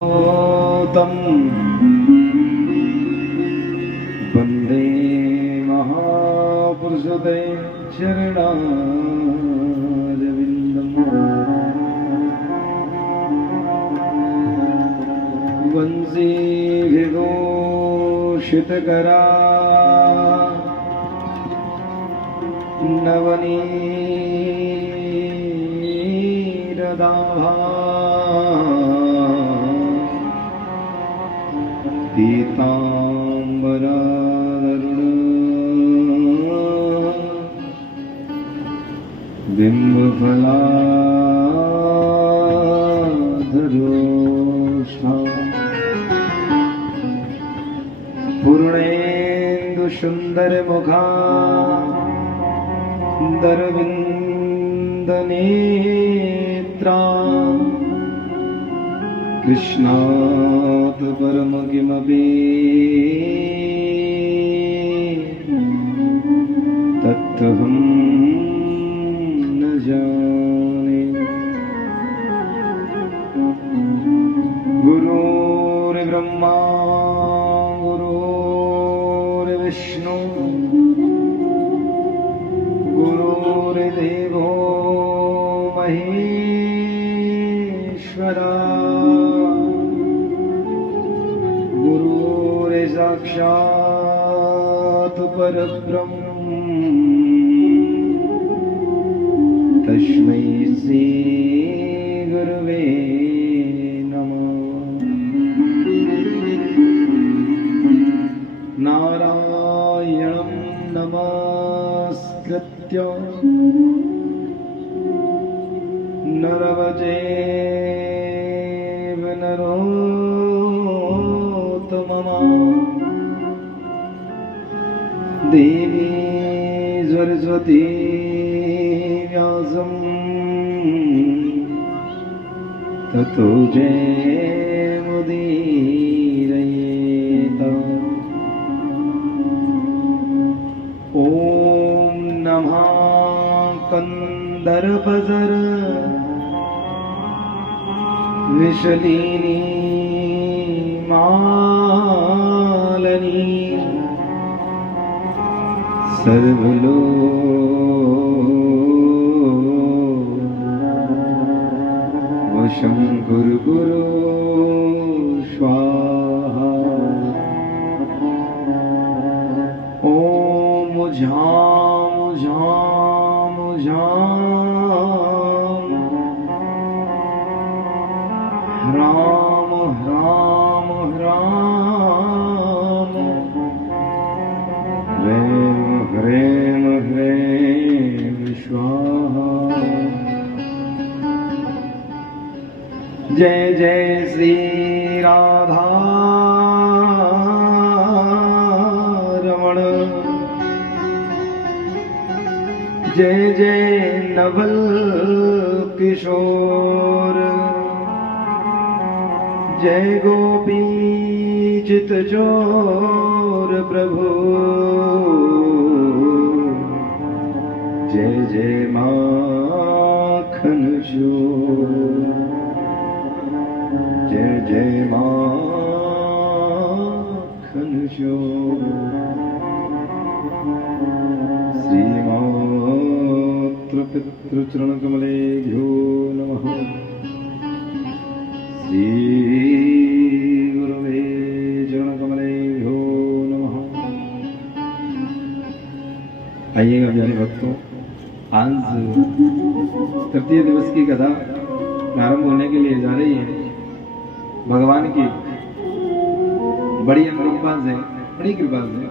तं वन्दे महापुरुषते चरणारविन्दम् वंशीविभूषितकरा नवनीरदाभा पीताम्बरारुण बिम्बफलाधरोषा पूर्णेन्दुसुन्दरमुखा दरविन्दनेत्रा कृष्णात् परम किमपि तत्त्वं न जाने। गुरुर्ब्रह्मा गुरुर्विष्णु गुरुर्देवो महेश्वरा साक्षात् परब्रह्म तस्मै श्री गुरवे नमः। नारायणं नमस्कृत्य नरं चैव नरोत्तमम् देवी सरस्वती व्यासं ततो जयमुदीरयेत्। ॐ नमः कन्दर्पसर विशलिनी मालनी सर्वलोकवशं कुरु गुरु स्वाहा। ॐ मुझां ह्रां ह्रां ह्रां ह्रीं ह्रीं स्वाहा। जय जय श्री राधा रमण जय जय नवल किशोर जय गोपी चित चोर प्रभु जय जय माखन चोर जय जय माखन चोर। श्रीमात्र पितृचरण कमलेभ्यो नमः। श्री गुरुवे चरण कमलेभ्यो नमः। आइएगा प्यारे भक्तों, आज तृतीय दिवस की कथा प्रारंभ होने के लिए जा रही है। भगवान की बड़ी अनुकंपा से, बड़ी कृपा से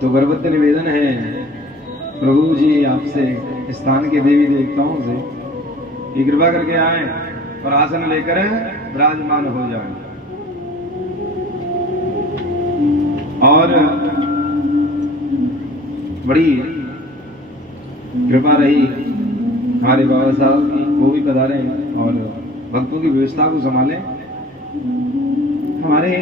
तो गर्भवत निवेदन है प्रभु जी आपसे, स्थान के देवी देवताओं से कि कृपा करके आए और आसन लेकर विराजमान हो जाए। और बड़ी कृपा रही हमारे बाबा साहब की, वो भी पधारे और भक्तों की व्यवस्था को संभाले। हमारे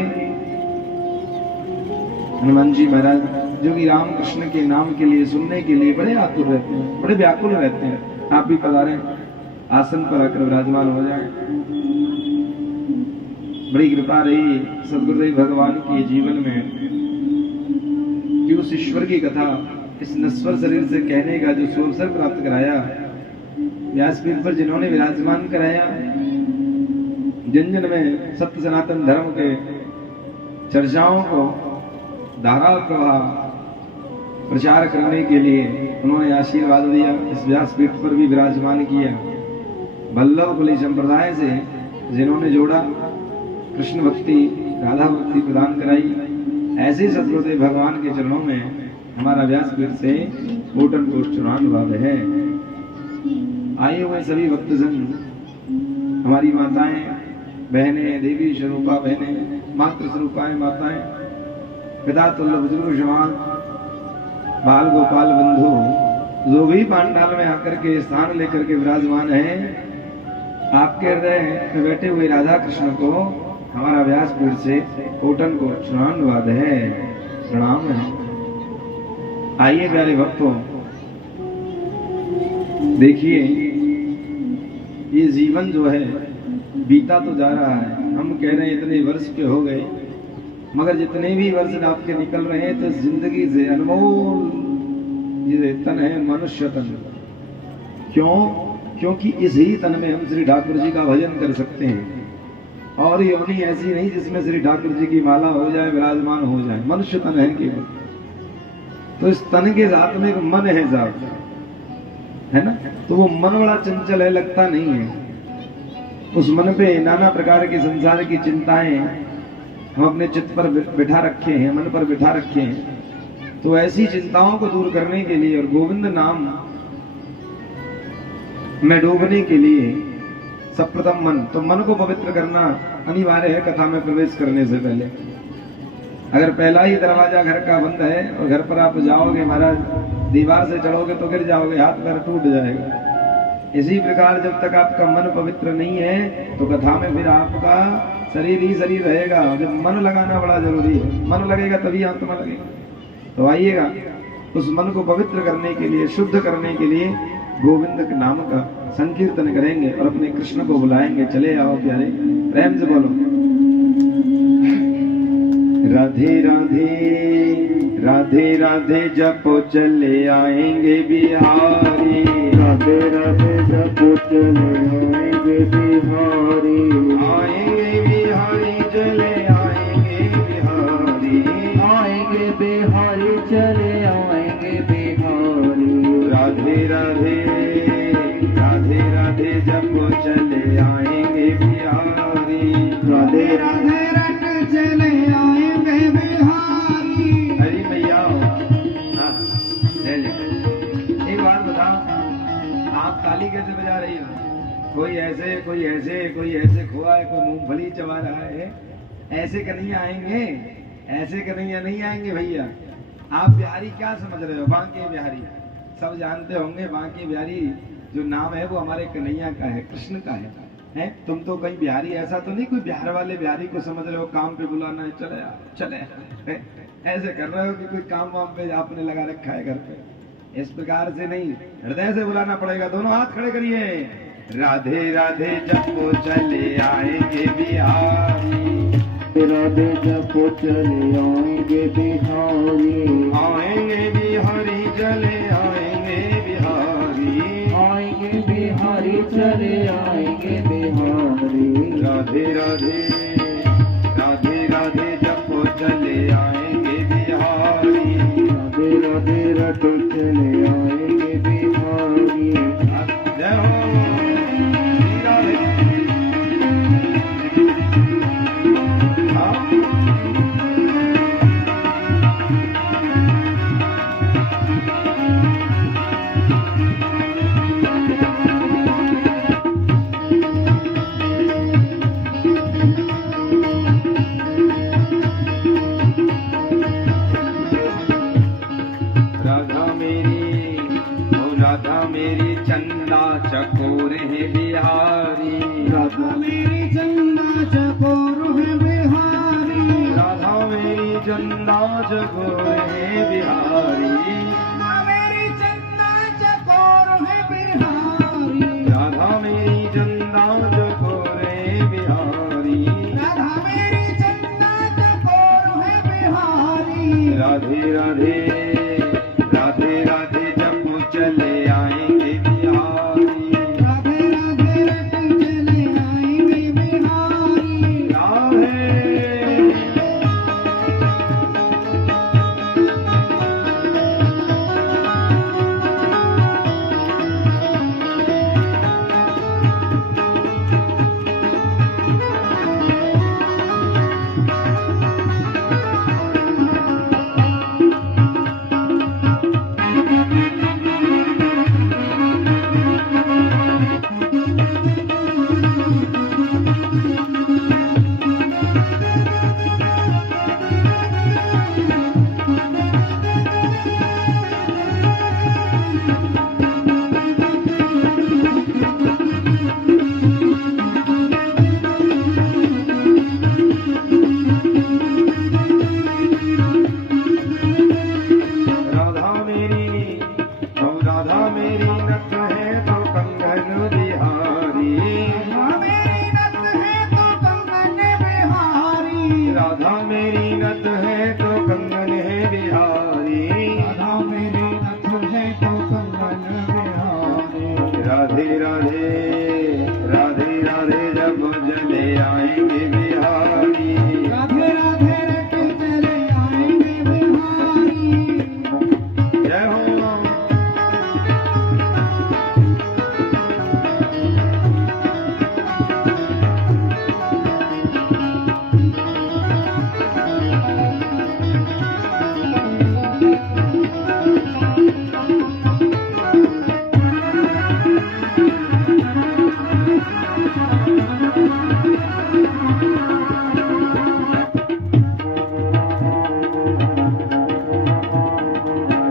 हनुमान जी महाराज जो कि राम कृष्ण के नाम के लिए सुनने के लिए बड़े आतुर रहते हैं, बड़े व्याकुल रहते हैं। आप भी पधारें, आसन पर आकर विराजमान हो जाए। बड़ी कृपा रही सदगुरुदेव भगवान के जीवन में कि उस ईश्वर की कथा इस नश्वर शरीर से कहने का जो सुअवसर प्राप्त कराया, व्यासपीठ पर जिन्होंने विराजमान कराया, जिन जिन में सत्य सनातन धर्म के चर्चाओं को धारा प्रवाह प्रचार करने के लिए उन्होंने आशीर्वाद दिया, इस व्यासपीठ पर भी विराजमान किया। वल्लभ कुली संप्रदाय से जिन्होंने जोड़ा, कृष्ण भक्ति राधा भक्ति प्रदान कराई, ऐसे सदगुरुदेव भगवान के चरणों में हमारा व्यासपीठ से कोटन कोट चुनाव है। आए हुए सभी भक्तजन, हमारी माताएं बहनें, देवी स्वरूपा बहनें, मातृ स्वरूपाएं माताएं, पिता तुल्य बुजुर्ग जवान, बाल गोपाल बंधु, जो भी पांडाल में आकर के स्थान लेकर के विराजमान है, आपके हृदय में बैठे हुए राधा कृष्ण को हमारा व्यासपीठ से कोटन को चुनाव है, प्रणाम है। आइए प्यारे भक्तों, देखिए ये जीवन जो है बीता तो जा रहा है, हम कह रहे हैं इतने वर्ष के हो गए, मगर जितने भी वर्ष आपके निकल रहे हैं तो जिंदगी से अनमोल ये तन है मनुष्य तन। क्यों? क्योंकि इसी तन में हम श्री ठाकुर जी का भजन कर सकते हैं, और योनि ऐसी नहीं जिसमें श्री ठाकुर जी की माला हो जाए, विराजमान हो जाए। मनुष्य तन है केवल, तो इस तन के साथ में एक मन है साहब, है ना, तो वो मन बड़ा चंचल है, लगता नहीं है। उस मन पे नाना प्रकार की संसार की चिंताएं हम अपने चित्त पर बिठा रखे हैं, मन पर बिठा रखे हैं। तो ऐसी चिंताओं को दूर करने के लिए और गोविंद नाम में डूबने के लिए सर्वप्रथम मन को पवित्र करना अनिवार्य है। कथा में प्रवेश करने से पहले अगर पहला ही दरवाजा घर का बंद है और घर पर आप जाओगे महाराज, दीवार से चढ़ोगे तो गिर जाओगे, हाथ पैर टूट जाएगा। इसी प्रकार जब तक आपका मन पवित्र नहीं है तो कथा में फिर आपका शरीर ही शरीर रहेगा। जब मन लगाना बड़ा जरूरी है, मन लगेगा तभी आत्मा लगेगा। तो आइएगा, उस मन को पवित्र करने के लिए, शुद्ध करने के लिए गोविंद के नाम का संकीर्तन करेंगे और अपने कृष्ण को बुलाएंगे। चले आओ प्यारे, प्रेम से बोलो राधे राधे राधे राधे, जपो चले आएंगे बिहारी, राधे राधे जपो चले आएंगे बिहारी, आएंगे बिहारी चले आएंगे बिहारी, आएंगे बिहारी चले आएंगे बिहारी, राधे राधे राधे राधे जपो चले आएंगे बिहारी, राधे राधे रट चले आएंगे बिहारी। हरी मैया एक बात बताओ, आप ताली कैसे बजा रही हो? कोई ऐसे कोई ऐसे कोई ऐसे खोआ है, कोई मूंगफली चबा रहा है, ऐसे कन्हैया आएंगे? ऐसे कन्हैया नहीं आएंगे भैया। आप बिहारी क्या समझ रहे हो? बांके बिहारी सब जानते होंगे। बांके बिहारी जो नाम है वो हमारे कन्हैया का है, कृष्ण का है। तुम तो कहीं बिहारी ऐसा तो नहीं कोई बिहार वाले बिहारी को समझ रहे हो, काम पे बुलाना है, चले चले ऐसे कर रहे हो कि कोई काम वाम पे आपने लगा रखा है घर पे। इस प्रकार से नहीं, हृदय से बुलाना पड़ेगा। दोनों हाथ खड़े करिए। राधे राधे जपो चले आएंगे बिहारी, राधे जपो चले आएंगे बिहारी, आएंगे बिहारी चले आएंगे बिहारी, आएंगे बिहारी चले आएंगे बिहारी, राधे राधे राधे राधे जपो चले आएंगे बिहारी, राधे राधे रटो चले आएंगे बिहारी। जय हो राधा मेरी चंदा चकोर है बिहारी, राधा मेरी चंदा चकोर है बिहारी, राधा मेरी चंदा चकोर है बिहारी, राधा मेरी चंदा चकोर है बिहारी, राधा मेरी चंदा चकोर है बिहारी, राधा राधे राधे राधे राधे जब चले आएंगे बिहारी राधे राधे रट चले आएंगे बिहारी राधे राधा मेरी नथ है तो कंगन बिहारी राधा मेरी नथ है तो कंगन है बिहारी राधा मेरी नथ है तो कंगन बिहारी राधा मेरी नथ है तो कंगन बिहारी राधे राधे राधे राधे जब चले आएंगे बिहारी राधे राधे रट चले आएंगे बिहारी जय हो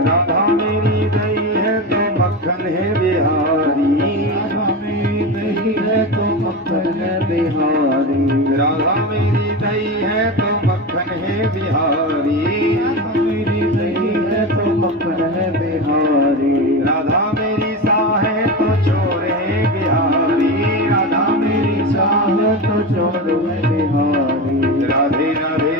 राधा मेरी दही है तो मक्खन है बिहारी राधा मेरी दही है तो मक्खन है बिहारी राधा मेरी दही है तो मक्खन है बिहारी राधा मेरी दही है तो मक्खन है बिहारी राधा मेरी सा है तो चोर है बिहारी राधा मेरी सा चाह तो चोर है बिहारी राधे राधे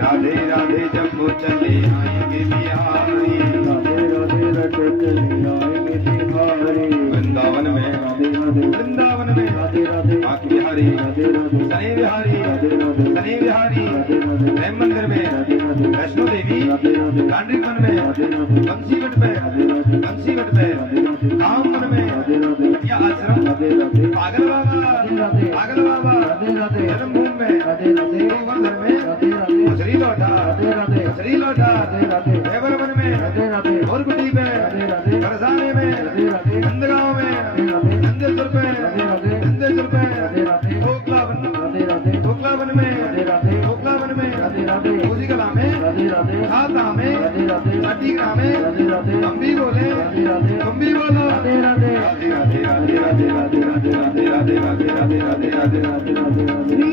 राधे राधे जब वो चले आएंगे बिहारी राधे राधे रट चले आएंगे बिहारी वृंदावन में राधे राधे वृंदावन में राधे राधे आंख बिहारी राधे राधे सने बिहारी राधे राधे सने बिहारी राधे राधे प्रेम मंदिर में राधे राधे वैष्णो देवी राधे राधे लांड्री वन में राधे राधे बंसीगढ़ में राधे राधे बंसीगढ़ में राधे राधे काम वन में राधे राधे या आश्रम राधे राधे पागल बाबा राधे पागल बाबा राधे राधे जन्मभूमि में राधे राधे गोवर्धन में राधे राधे मछली लौटा राधे राधे मछली लौटा राधे राधे देवर वन में राधे राधे और कुटी में राधे राधे बरसाने में राधे राधे नंदगांव में राधे राधे नंदेश्वर में राधे राधे नंदेश्वर में राधे राधे ढोकला वन राधे राधे ढोकला वन में राधे राधे ढोकला वन में राधे राधे भोजीकला में राधे राधे खाता में राधे राधे लाठीग्रा में राधे राधे हम भी बोले राधे राधे तुम भी बोलो राधे राधे राधे राधे राधे राधे राधे राधे राधे राधे राधे राधे राधे राधे राधे राधे राधे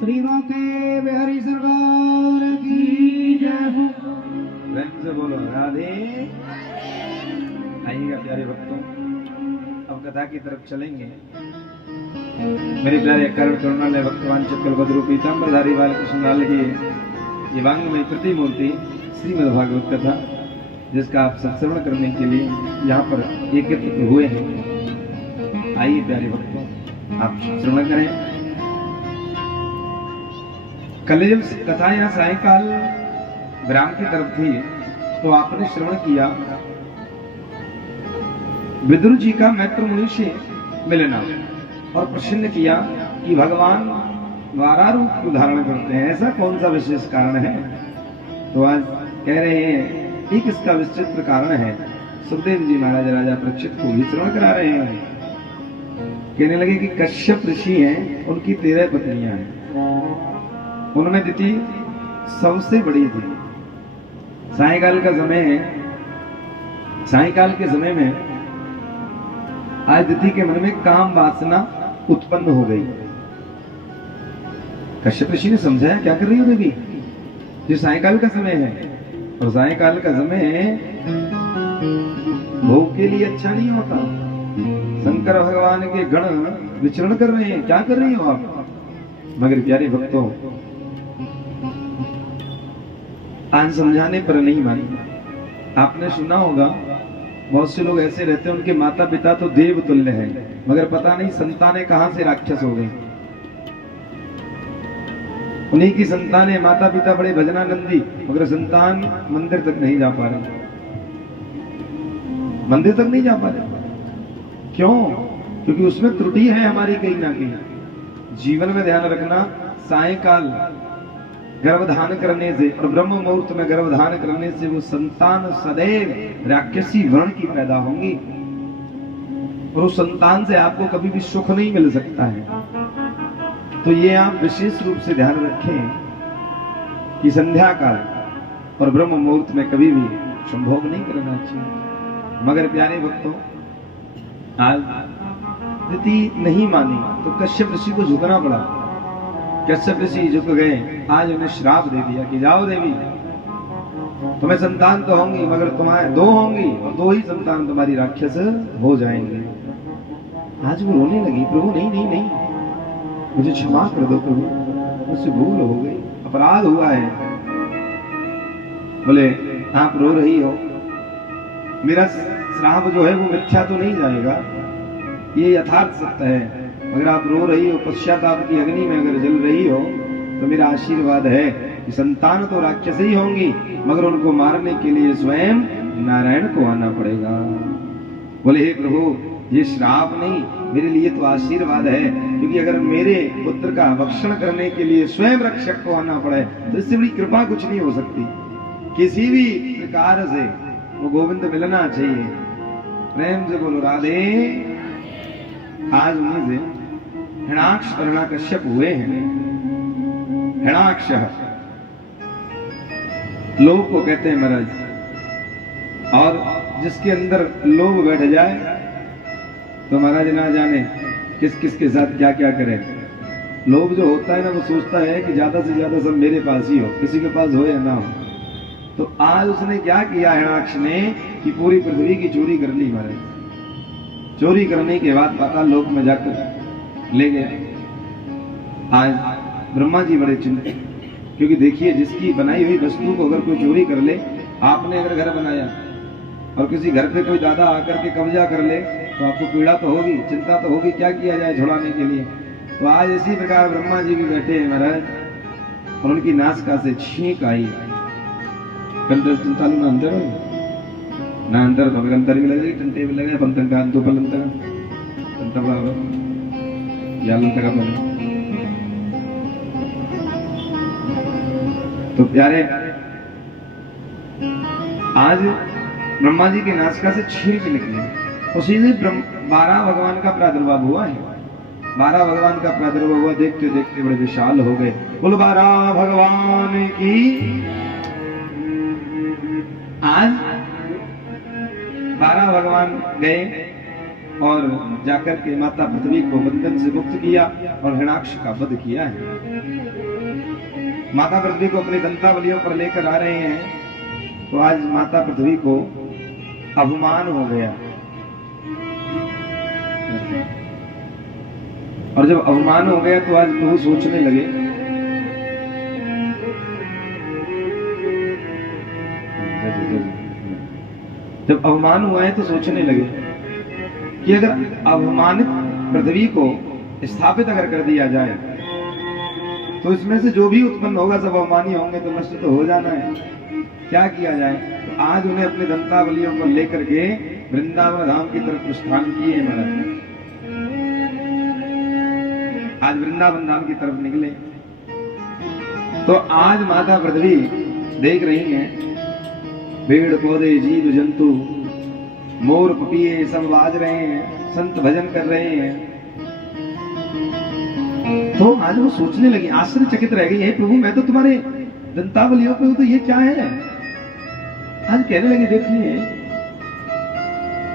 श्रीराम के बिहारी सरकार की जय हो। प्रेम से बोलो राधे। आइएगा प्यारे भक्तों, अब कथा की तरफ चलेंगे। मेरे प्यारे कर्ण करुणालय भक्तवान चक्र बद्रू पीताम्बरधारी बालकृष्ण लाल की ये वांग में प्रतिमूर्ति श्रीमद् भागवत कथा, जिसका आप सत्श्रवण करने के लिए यहाँ पर एकत्रित हुए हैं। आइए प्यारे भक्तों, आप श्रवण करें। कल जब कथा यहाँ सायकाल विराम की तरफ थी तो आपने श्रवण किया विदुर जी का मैत्र मुनि से मिलना और प्रश्न किया कि भगवान वारा रूप क्यों धारण करते हैं, ऐसा कौन सा विशेष कारण है। तो आज कह रहे हैं एक इसका विचित्र कारण है। सुखदेव जी महाराज राजा परीक्षित को भी श्रवण करा रहे हैं। कहने लगे कि कश्यप ऋषि हैं, उनकी 13 पत्नियां हैं, उनमें दिति सबसे बड़ी थी। सायकाल का समय है, सायकाल के समय में आज दिति के मन में काम वासना उत्पन्न हो गई। कश्यप ऋषि ने समझाया क्या कर रही हो देवी, जो सायकाल का समय है और सायकाल का समय भोग के लिए अच्छा नहीं होता। शंकर भगवान के गण विचरण कर रहे हैं, क्या कर रहे हो आप? मगर प्यारे भक्तों, आज समझाने पर नहीं मानी। आपने सुना होगा बहुत से लोग ऐसे रहते हैं, उनके माता पिता तो देव तुल्य है, मगर पता नहीं संतानें कहां से राक्षस हो गई। उन्हीं की संतानें, माता पिता बड़े भजनानंदी, मगर संतान मंदिर तक नहीं जा पा रहे, मंदिर तक नहीं जा पा रहे। क्यों? क्योंकि उसमें त्रुटि है हमारी कहीं ना कहीं। जीवन में ध्यान रखना, सायकाल गर्भधान करने से और ब्रह्म मुहूर्त में गर्भधान करने से वो संतान सदैव राक्षसी वर्ण की पैदा होंगी, और उस संतान से आपको कभी भी सुख नहीं मिल सकता है। तो ये आप विशेष रूप से ध्यान रखें कि संध्या काल और ब्रह्म मुहूर्त में कभी भी संभोग नहीं करना चाहिए। मगर प्यारे भक्तों, आज रीति नहीं मानी तो कश्यप ऋषि को झुकना पड़ा। कश्यप ऋषि झुक गए, आज उन्हें श्राप दे दिया कि जाओ देवी, तुम्हें संतान तो होंगी मगर तुम्हारे 2 होंगी, और 2 ही संतान तुम्हारी राक्षस हो जाएंगे। आज वो रोने लगी, प्रभु नहीं नहीं नहीं, मुझे क्षमा कर दो प्रभु, मुझसे भूल हो गई, अपराध हुआ है। बोले आप रो रही हो, मेरा श्राप जो है वो मिथ्या तो नहीं जाएगा, ये यथार्थ सत्य है। अगर आप रो रही हो, पश्चाताप की अग्नि में अगर जल रही हो, तो मेरा आशीर्वाद है कि संतान तो राक्षस ही होंगी, मगर उनको मारने के लिए स्वयं नारायण को आना पड़ेगा। बोले हे प्रभु, ये श्राप नहीं, मेरे लिए तो आशीर्वाद है, क्योंकि अगर मेरे पुत्र का भक्षण करने के लिए स्वयं रक्षक को आना पड़े तो इससे बड़ी कृपा कुछ नहीं हो सकती। किसी भी प्रकार से वो गोविंद मिलना चाहिए। प्रेम से बोलो राधे। आज उन्हीं से हिरण्याक्ष और हिरण्यकश्यप हुए हैं। हिरण्याक्ष लोभ को कहते हैं महाराज, और जिसके अंदर लोभ बैठ जाए तो महाराज ना जाने किस किस के साथ क्या क्या करे। लोभ जो होता है ना, वो सोचता है कि ज्यादा से ज्यादा सब मेरे पास ही हो, किसी के पास हो या ना हो। तो आज उसने क्या किया हिरण्याक्ष ने कि पूरी पृथ्वी की चोरी कर ली महाराज। चोरी करने के बाद पाताल लोक में जाकर ले गए। आज ब्रह्मा जी बड़े चिंतित, क्योंकि देखिए जिसकी बनाई हुई वस्तु को अगर कोई चोरी कर ले, आपने अगर घर बनाया और किसी घर पे कोई दादा आकर के कब्जा कर ले तो आपको पीड़ा तो होगी, चिंता तो होगी, क्या किया जाए छुड़ाने के लिए। तो आज इसी प्रकार ब्रह्मा जी भी बैठे हैं महाराज, और उनकी नासिका से छींक आई। चिंता अंदर ना अंदर अंदर भी लगे, टंटे भी लगे, पंतन का दो पलंतर का बना। तो प्यारे, आज ब्रह्मा जी के नासिका से छींक निकली, उसी से 12 भगवान का प्रादुर्भाव हुआ है। 12 भगवान का प्रादुर्भाव हुआ, देखते देखते बड़े विशाल हो गए। बोलो 12 भगवान की। आज 12 भगवान गए और जाकर के माता पृथ्वी को बंधन से मुक्त किया और हिरण्याक्ष का वध किया है। माता पृथ्वी को अपनी दंतावलियों पर लेकर आ रहे हैं। तो आज माता पृथ्वी को अपमान हो गया, और जब अवमान हो गया तो आज प्रभु सोचने लगे जब अवमान हुआ है तो सोचने लगे कि अगर अवमानित पृथ्वी को स्थापित अगर कर दिया जाए तो इसमें से जो भी उत्पन्न होगा सब अवमानी होंगे, तो नष्ट तो हो जाना है। क्या किया जाए? तो आज उन्हें अपने दंतावलियों को लेकर के वृंदावन धाम की तरफ प्रस्थान किए महाराज। आज वृंदावन धाम की तरफ निकले। तो आज माता पृथ्वी देख रही हैं, पेड़ पौधे जीव जंतु मोर पपीहे सब बाज रहे हैं, संत भजन कर रहे हैं। तो आज वो सोचने लगी, आश्चर्यचकित रह गई, हे प्रभु मैं तो तुम्हारे दंतावलियों पे हूं, तो ये क्या है? आज कहने लगी, देखिए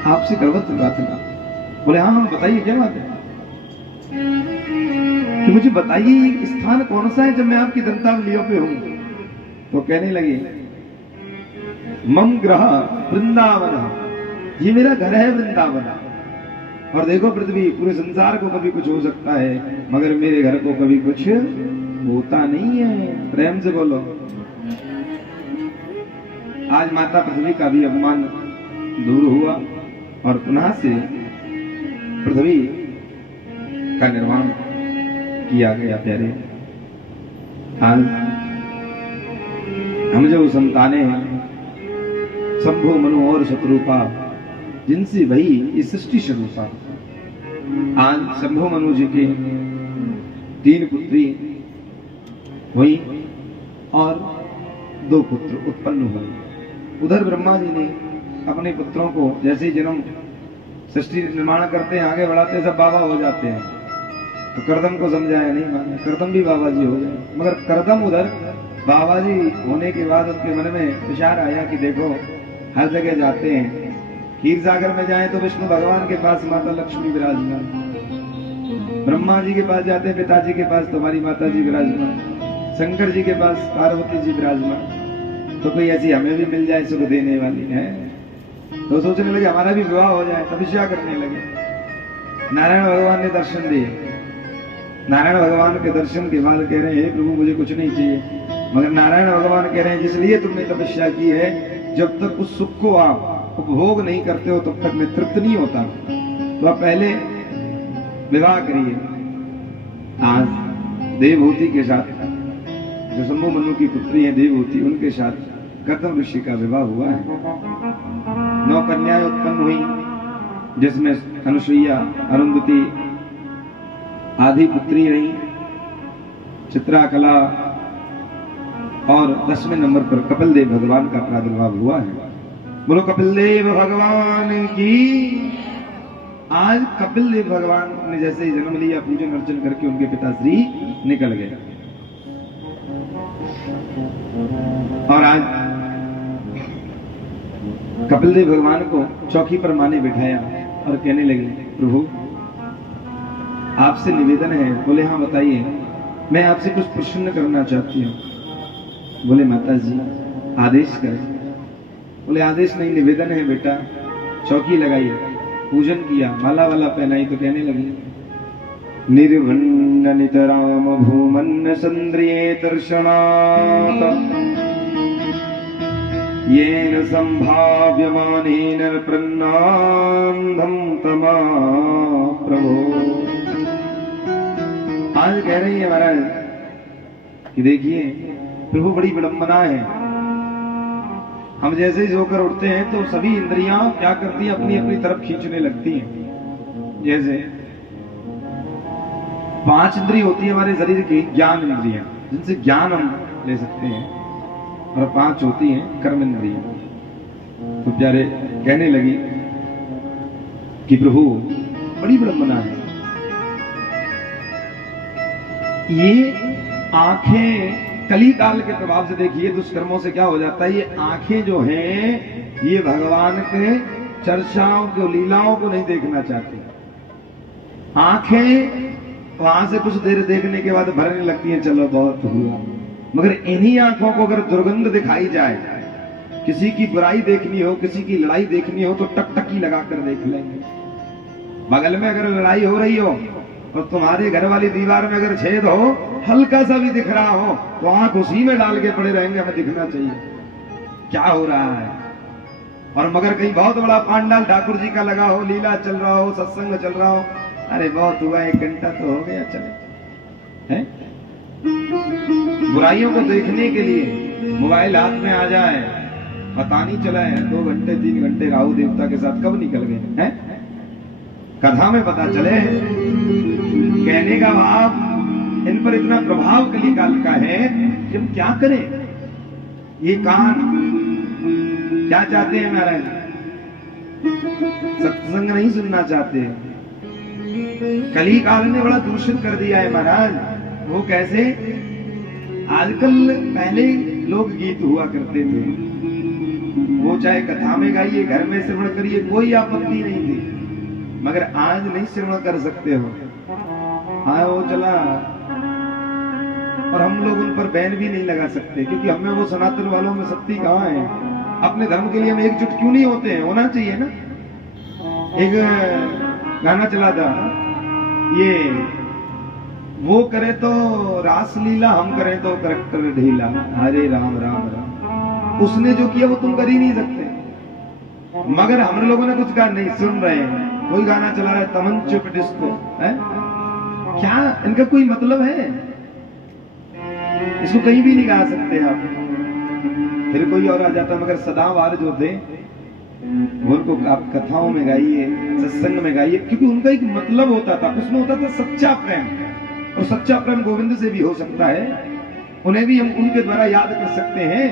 आपसे करवत प्रार्थना। बोले हाँ हाँ बताइए क्या बात है? तो मुझे बताइए स्थान कौन सा है जब मैं आपकी दंतावलियों पे हूं? तो कहने लगी मम ग्रह वृंदावन, ये मेरा घर है वृंदावन। और देखो पृथ्वी, पूरे संसार को कभी कुछ हो सकता है, मगर मेरे घर को कभी कुछ होता नहीं है। प्रेम से बोलो। आज माता पृथ्वी का भी अपमान दूर हुआ और पुनः से पृथ्वी का निर्माण किया गया। प्यारे, आज हम जो संतानें हैं, शंभु मनु और शत्रुपा, जिनसे वही इस सृष्टि स्वरूपा, आज शंभु मनु जी के 3 पुत्री हुई और 2 पुत्र उत्पन्न हुए। उधर ब्रह्मा जी ने अपने पुत्रों को जैसे ही जन्म सृष्टि निर्माण करते हैं, आगे बढ़ाते सब बाबा हो जाते हैं। तो करदम को समझाया, नहीं माने, करदम भी बाबा जी हो गए। मगर करदम उधर बाबा जी होने के बाद उनके मन में विचार आया कि देखो हर जगह जाते हैं, क्षीर सागर में जाएं तो विष्णु भगवान के पास माता लक्ष्मी विराजमान, ब्रह्मा जी के पास जाते हैं पिताजी के पास तुम्हारी माता जी विराजमान, शंकर जी के पास पार्वती जी विराजमान, तो कोई ऐसी हमें भी मिल जाए सुख देने वाली है। तो सोचने लगे हमारा भी विवाह हो जाए, तपस्या करने लगे। नारायण भगवान ने दर्शन दिए। नारायण भगवान के दर्शन के बाद कह रहे हैं, हे प्रभु मुझे कुछ नहीं चाहिए। मगर नारायण भगवान कह रहे हैं, जिसलिए तुमने तपस्या की है, जब तक उस सुख को आप उपभोग नहीं करते हो तब तक मैं तृप्त नहीं होता, तो आप पहले विवाह करिए। आज देवहूति के साथ, जो शंभु मनु की पुत्री है देवहूति, उनके साथ कर्दम ऋषि का विवाह हुआ है। 9 कन्याएं उत्पन्न हुई, जिसमें अनुसुईया, अरुंधति आदि पुत्री रही, चित्राकला, और 10वें नंबर पर कपिल देव भगवान का प्रादुर्भाव हुआ है। बोलो कपिल देव भगवान की। आज कपिल देव भगवान ने जैसे ही जन्म लिया, पूजन अर्चन करके उनके पिताश्री निकल गए। और आज कपिल देव भगवान को चौकी पर माने बिठाया और कहने लगे, प्रभु आपसे निवेदन है। बोले हाँ बताइए, मैं आपसे कुछ प्रश्न करना चाहती हूँ। बोले माता जी आदेश करें। बोले आदेश नहीं, निवेदन है बेटा। चौकी लगाई, पूजन किया, माला वाला पहनाई, तो कहने लगी, निर्भन्न नितराम भूमन्न संद्रिये दर्शनात् येन संभाव्यमानेन प्रन्नान्धं तमा प्रभो। आज कह रही है महाराज कि देखिए प्रभु बड़ी विडंबना है। हम जैसे ही सोकर उठते हैं तो सभी इंद्रियां क्या करती हैं, अपनी अपनी तरफ खींचने लगती हैं। जैसे 5 इंद्रिय होती है हमारे शरीर की, ज्ञान इंद्रियां, जिनसे ज्ञान हम ले सकते हैं, और 5 होती हैं कर्म इंद्रियां। तो प्यारे कहने लगी कि प्रभु बड़ी विडंबना है, ये आंखें कली काल के प्रभाव से देखिए दुष्कर्मों से क्या हो जाता है। ये आंखें जो हैं ये भगवान के चर्चाओं को, लीलाओं को नहीं देखना चाहती। आंखें वहां से कुछ देर देखने के बाद भरने लगती हैं, चलो बहुत हुआ। मगर इन्हीं आंखों को अगर दुर्गंध दिखाई जाए, किसी की बुराई देखनी हो, किसी की लड़ाई देखनी हो, तो टकटकी लगाकर देख लेंगे। बगल में अगर लड़ाई हो रही हो और तुम्हारे घर वाली दीवार में अगर छेद हो, हल्का सा भी दिख रहा हो, तो आंख उसी में डाल के पड़े रहेंगे, हमें दिखना चाहिए क्या हो रहा है। और मगर कहीं बहुत बड़ा पांडाल ठाकुर जी का लगा हो, लीला चल रहा हो, सत्संग चल रहा हो, अरे बहुत हुआ, 1 घंटा तो हो गया, चले हैं। बुराइयों को देखने के लिए मोबाइल हाथ में आ जाए, पता नहीं चला है 2 घंटे 3 घंटे राहु देवता के साथ कब निकल गए हैं, कथा में पता चले। कहने का भाव, इन पर इतना प्रभाव कलिकाल का है कि हम क्या करें। ये कान क्या चाहते हैं महाराज, सत्संग नहीं सुनना चाहते। कलिकाल ने बड़ा दूषित कर दिया है महाराज। वो कैसे, आजकल पहले लोग गीत हुआ करते थे, वो चाहे कथा में गाइए, घर में श्रवण करिए, कोई आपत्ति नहीं थी। मगर आज नहीं श्रवण कर सकते हो, हाँ वो चला, और हम लोग उन पर बैन भी नहीं लगा सकते, क्योंकि हमें वो सनातन वालों में शक्ति कहाँ है। अपने धर्म के लिए हम एकजुट क्यों नहीं होते हैं? होना चाहिए ना। एक गाना चला था, ये वो करे तो रासलीला, हम करें तो करैक्टर ढीला, हरे राम राम राम। उसने जो किया वो तुम कर ही नहीं सकते, मगर हम लोगों ने कुछ कहा नहीं, सुन रहे हैं। कोई गाना चला रहा है तमन चुप डिस्को है, क्या इनका कोई मतलब है? इसको कहीं भी नहीं गा सकते आप। फिर कोई और आ जाता, मगर सदाबहार जो थे उनको आप कथाओं में गाइए, सत्संग में गाइए, क्योंकि उनका एक मतलब होता था, उसमें होता था सच्चा प्रेम। और सच्चा प्रेम गोविंद से भी हो सकता है, उन्हें भी हम उनके द्वारा याद कर सकते हैं।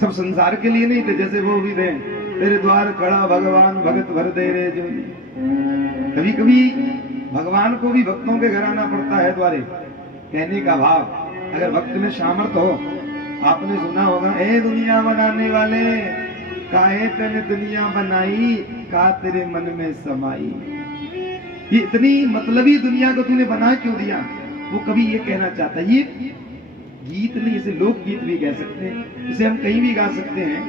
सब संसार के लिए नहीं थे, जैसे वो भी थे, तेरे द्वार खड़ा भगवान भगत भर दे रे जोली। कभी कभी भगवान को भी भक्तों के घर आना पड़ता है द्वारे। कहने का भाव, अगर भक्त में सामर्थ हो, आपने सुना होगा, ए दुनिया बनाने वाले, काहे तने दुनिया बनाई, का तेरे मन में समाई। ये इतनी मतलबी दुनिया को तूने बना क्यों दिया? वो कभी ये कहना चाहता है। ये गीत नहीं, इसे लोक गीत भी कह सकते हैं, इसे हम कहीं भी गा सकते हैं।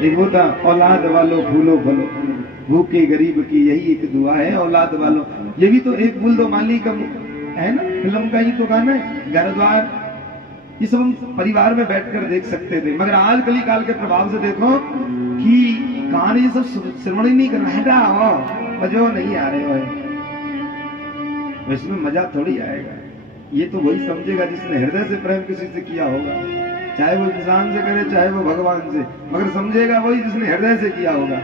एक वो था, औलाद वालों फूलो फलो, भूखे गरीब की यही एक दुआ है, औलाद वालों। ये भी तो एक फूल दो माली का है ना, फिल्म का ही तो गाना है। घर द्वार ये सब हम परिवार में बैठकर देख सकते थे, मगर आज कली काल के प्रभाव से देखो कि कहानी ये सब श्रवण ही नहीं कर रहा है, मजो नहीं आ रहे हो, इसमें मजा थोड़ी आएगा। ये तो वही समझेगा जिसने हृदय से प्रेम किसी से किया होगा, चाहे वो इंसान से करे चाहे वो भगवान से, मगर समझेगा वही जिसने हृदय से किया होगा।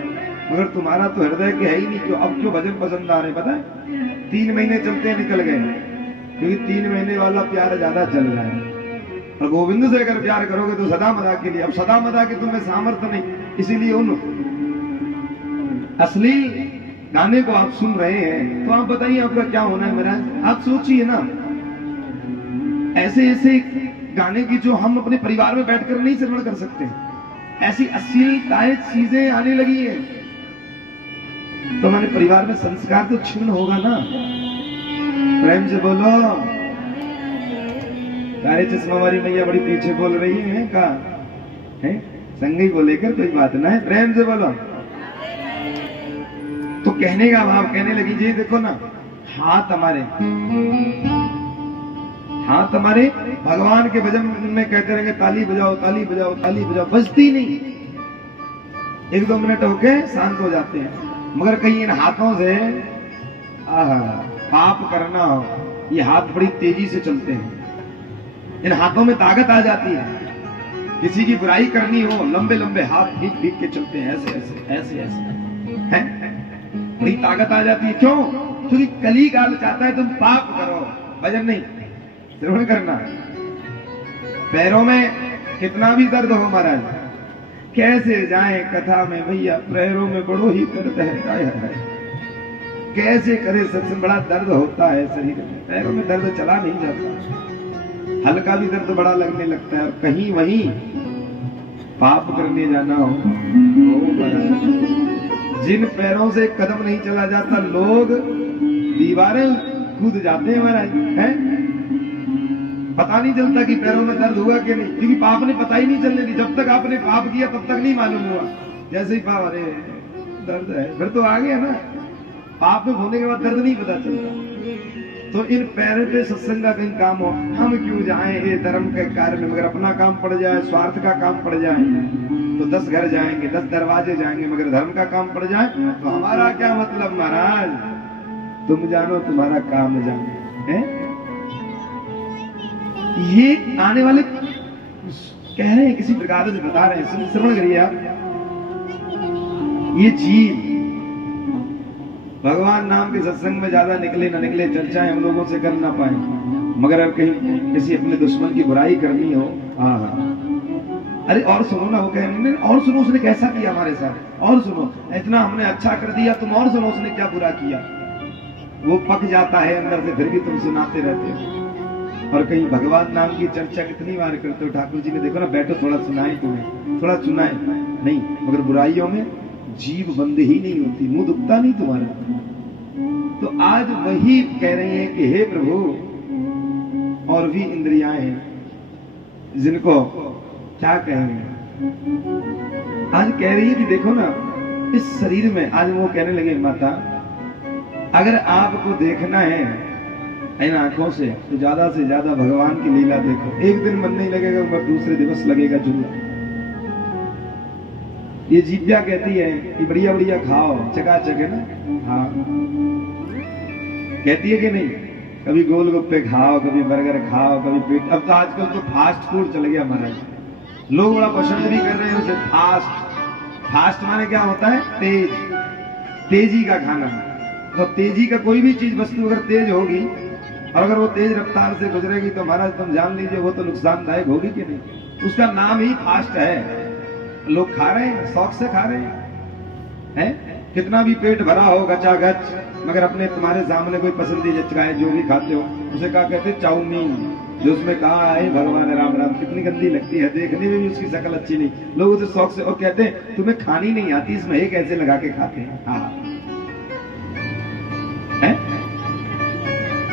मगर तुम्हारा तो हृदय के है ही नहीं, क्यों अब क्यों भजन पसंद आ रहे? पता है 3 महीने चलते निकल गए, क्योंकि 3 महीने वाला प्यार ज्यादा चल रहा है। और गोविंद से अगर प्यार करोगे तो सदा मदा के लिए, अब सदा मदा के तुम्हें सामर्थ्य नहीं, इसीलिए उन असली गाने को आप सुन रहे हैं। तो आप बताइए आपका क्या होना है महाराज? आप सोचिए ना, ऐसे ऐसे गाने की जो हम अपने परिवार में बैठकर नहीं श्रवण कर सकते, ऐसी अश्लीलताएं चीजें आने लगी है, तो हमारे परिवार में संस्कार तो क्षीण होगा ना। प्रेम से बोलो। सारे चश्मा वाली मैया बड़ी पीछे बोल रही है, का है संगी को लेकर कोई बात ना है, प्रेम से बोलो। तो कहने का भाव, कहने लगी जी देखो ना, हाथ हमारे भगवान के भजन में कहते रहेंगे ताली बजाओ ताली बजाओ ताली बजाओ, बजती नहीं। 1-2 मिनट होके शांत हो जाते हैं, मगर कहीं इन हाथों से पाप करना हो, ये हाथ बड़ी तेजी से चलते हैं, इन हाथों में ताकत आ जाती है। किसी की बुराई करनी हो, लंबे लंबे हाथ भीग भीग के चलते हैं, ऐसे ऐसे ऐसे ऐसे हैं, बड़ी ताकत आ जाती है। क्यों? क्योंकि कली काल चाहता है तुम पाप करो, भजन नहीं, श्रवण करना। पैरों में कितना भी दर्द हो महाराज, कैसे जाए कथा में भैया, पैरों में बड़ो ही दर्द है, कैसे करे सत्संग, बड़ा दर्द होता है शरीर में, पैरों में दर्द चला नहीं जाता, हल्का भी दर्द बड़ा लगने लगता है। और कहीं वहीं पाप करने जाना हो, जिन पैरों से कदम नहीं चला जाता, लोग दीवारें कूद जाते हैं महाराज, हैं? पता नहीं चलता कि पैरों में दर्द हुआ कि नहीं, क्योंकि पाप ने पता ही नहीं चलने दी। जब तक आपने पाप किया तब तक नहीं मालूम हुआ, जैसे ही पाप, अरे दर्द है, फिर तो आ गया ना। पाप में होने के बाद दर्द नहीं पता चलता। तो इन पैरों पे सत्संग का कहीं काम हो, हम क्यों जाएं ये धर्म के कार्य में, मगर अपना काम पड़ जाए, स्वार्थ का काम पड़ जाए तो 10 घर जाएंगे, 10 दरवाजे जाएंगे, मगर धर्म का काम पड़ जाए तो हमारा क्या मतलब महाराज? तुम जानो तुम्हारा काम जानो है। ये आने वाले कह रहे हैं, किसी प्रकार से बता रहे हैं, श्रवण करिए आप। ये जीव भगवान नाम के सत्संग में ज्यादा निकले ना निकले, चर्चाएं हम लोगों से कर ना पाए, मगर अगर कहीं किसी अपने दुश्मन की बुराई करनी हो, अरे और सुनो ना, वो कह रहे हैं और सुनो उसने कैसा किया हमारे साथ, और सुनो इतना हमने अच्छा कर दिया, तुम और सुनो उसने क्या बुरा किया। वो पक जाता है अंदर से, फिर भी तुम सुनाते रहते हो। और कहीं भगवान नाम की चर्चा कितनी बार करते हो, ठाकुर जी ने देखो ना, बैठो थोड़ा सुनाए तुम्हें, थोड़ा सुनाए नहीं, मगर बुराइयों में जीव बंद ही नहीं होती, मुंह दुखता नहीं तुम्हारा। तो आज वही कह रहे हैं कि हे प्रभु, और भी इंद्रियां हैं, जिनको क्या कहेंगे। आज कह रही है कि देखो ना इस शरीर में, आज वो कहने लगे माता अगर आपको देखना है इन आंखों से तो ज्यादा से ज्यादा भगवान की लीला देखो। एक दिन मन नहीं लगेगा पर दूसरे दिवस लगेगा झूला। ये जीव्या कहती है कि बढ़िया बढ़िया खाओ, चकाचक है ना। हाँ कहती है कि नहीं, कभी गोलगप्पे खाओ, कभी बर्गर खाओ, कभी पेट। अब तो आजकल तो फास्ट फूड चल गया महाराज, लोग बड़ा पसंद भी कर रहे हैं उसे। फास्ट माने क्या होता है? तेज, तेजी का खाना। तो तेजी का कोई भी चीज वस्तु अगर तेज होगी और अगर वो तेज रफ्तार से गुजरेगी तो महाराज तुम जान लीजिए वो तो नुकसानदायक होगी कि नहीं। उसका नाम ही फास्ट है। लोग खा रहे हैं, शौक से खा रहे हैं, कितना भी पेट भरा हो गचागच, मगर अपने तुम्हारे सामने कोई पसंदीदा चाहे जो भी खाते हो उसे क्या कहते? चाउमीन। जो उसमें कहा है भगवान राम राम, कितनी गंदी लगती है, देखने में भी उसकी शक्ल अच्छी नहीं। लोग उसे शौक से और कहते हैं तुम्हें खानी नहीं आती, इसमें एक ऐसे लगा के खाते हैं। हाँ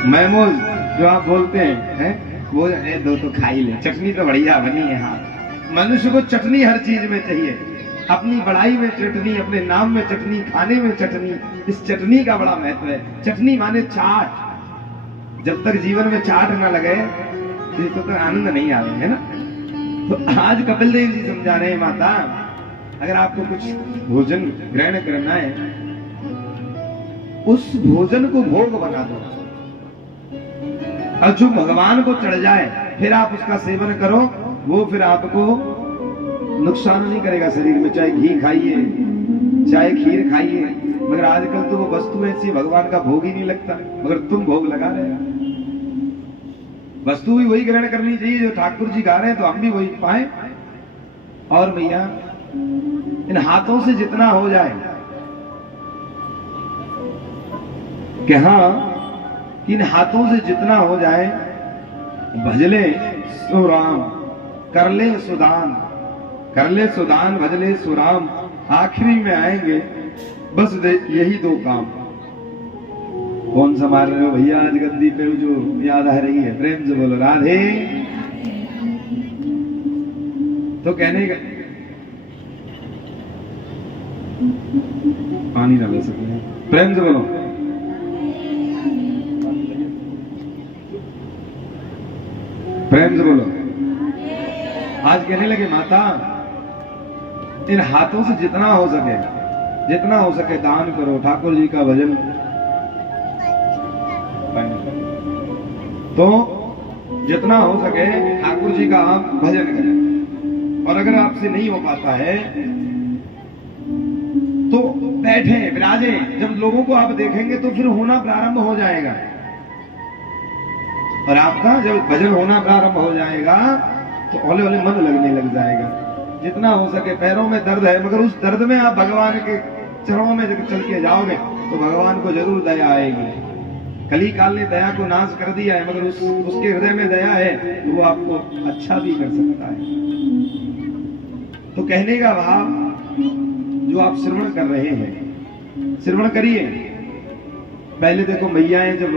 मैमोज जो आप बोलते हैं वो दो तो खा ही ले, चटनी तो बढ़िया बनी है। हाँ मनुष्य को चटनी हर चीज में चाहिए, अपनी बड़ाई में चटनी, अपने नाम में चटनी, खाने में चटनी। इस चटनी का बड़ा महत्व है। चटनी माने चाट। जब तक जीवन में चाट ना लगे तो आनंद नहीं आवे, है ना। तो आज कपिल देव जी समझा रहे हैं माता अगर आपको कुछ भोजन ग्रहण करना है उस भोजन को भोग बना दो और जो भगवान को चढ़ जाए फिर आप उसका सेवन करो, वो फिर आपको नुकसान नहीं करेगा शरीर में। चाहे घी खाइए, चाहे खीर खाइए, मगर आजकल तो वो वस्तु ऐसी भगवान का भोग ही नहीं लगता, मगर तुम भोग लगा रहे हो। वस्तु भी वही ग्रहण करनी चाहिए जो ठाकुर जी गा रहे हैं, तो हम भी वही पाए। और भैया इन हाथों से जितना हो जाए कि हाँ, इन हाथों से जितना हो जाए, भजले सुराम, कर ले सुदान, कर ले सुदान, भजले सुराम, आखिरी में आएंगे बस यही दो काम। कौन संभाल रहे हो भैया आज गद्दी पे जो याद आ रही है? प्रेम से बोलो राधे। तो कहने का पानी ना ले सकते हैं, प्रेम से बोलो प्रेम से बोलो। आज कहने लगे माता इन हाथों से जितना हो सके दान करो, ठाकुर जी का भजन। तो जितना हो सके ठाकुर जी का आप भजन करें, और अगर आपसे नहीं हो पाता है तो बैठे विराजे। जब लोगों को आप देखेंगे तो फिर होना प्रारंभ हो जाएगा, और आपका जब भजन होना प्रारंभ हो जाएगा तो हौले हौले मन लगने लग जाएगा। जितना हो सके, पैरों में दर्द है मगर उस दर्द में आप भगवान के चरणों में जब चल के जाओगे तो भगवान को जरूर दया आएगी। कली काल ने दया को नाश कर दिया है, मगर उसके हृदय में दया है तो वो आपको अच्छा भी कर सकता है। तो कहने का भाव जो आप श्रवण कर रहे हैं, श्रवण करिए। पहले देखो मैयाएं जब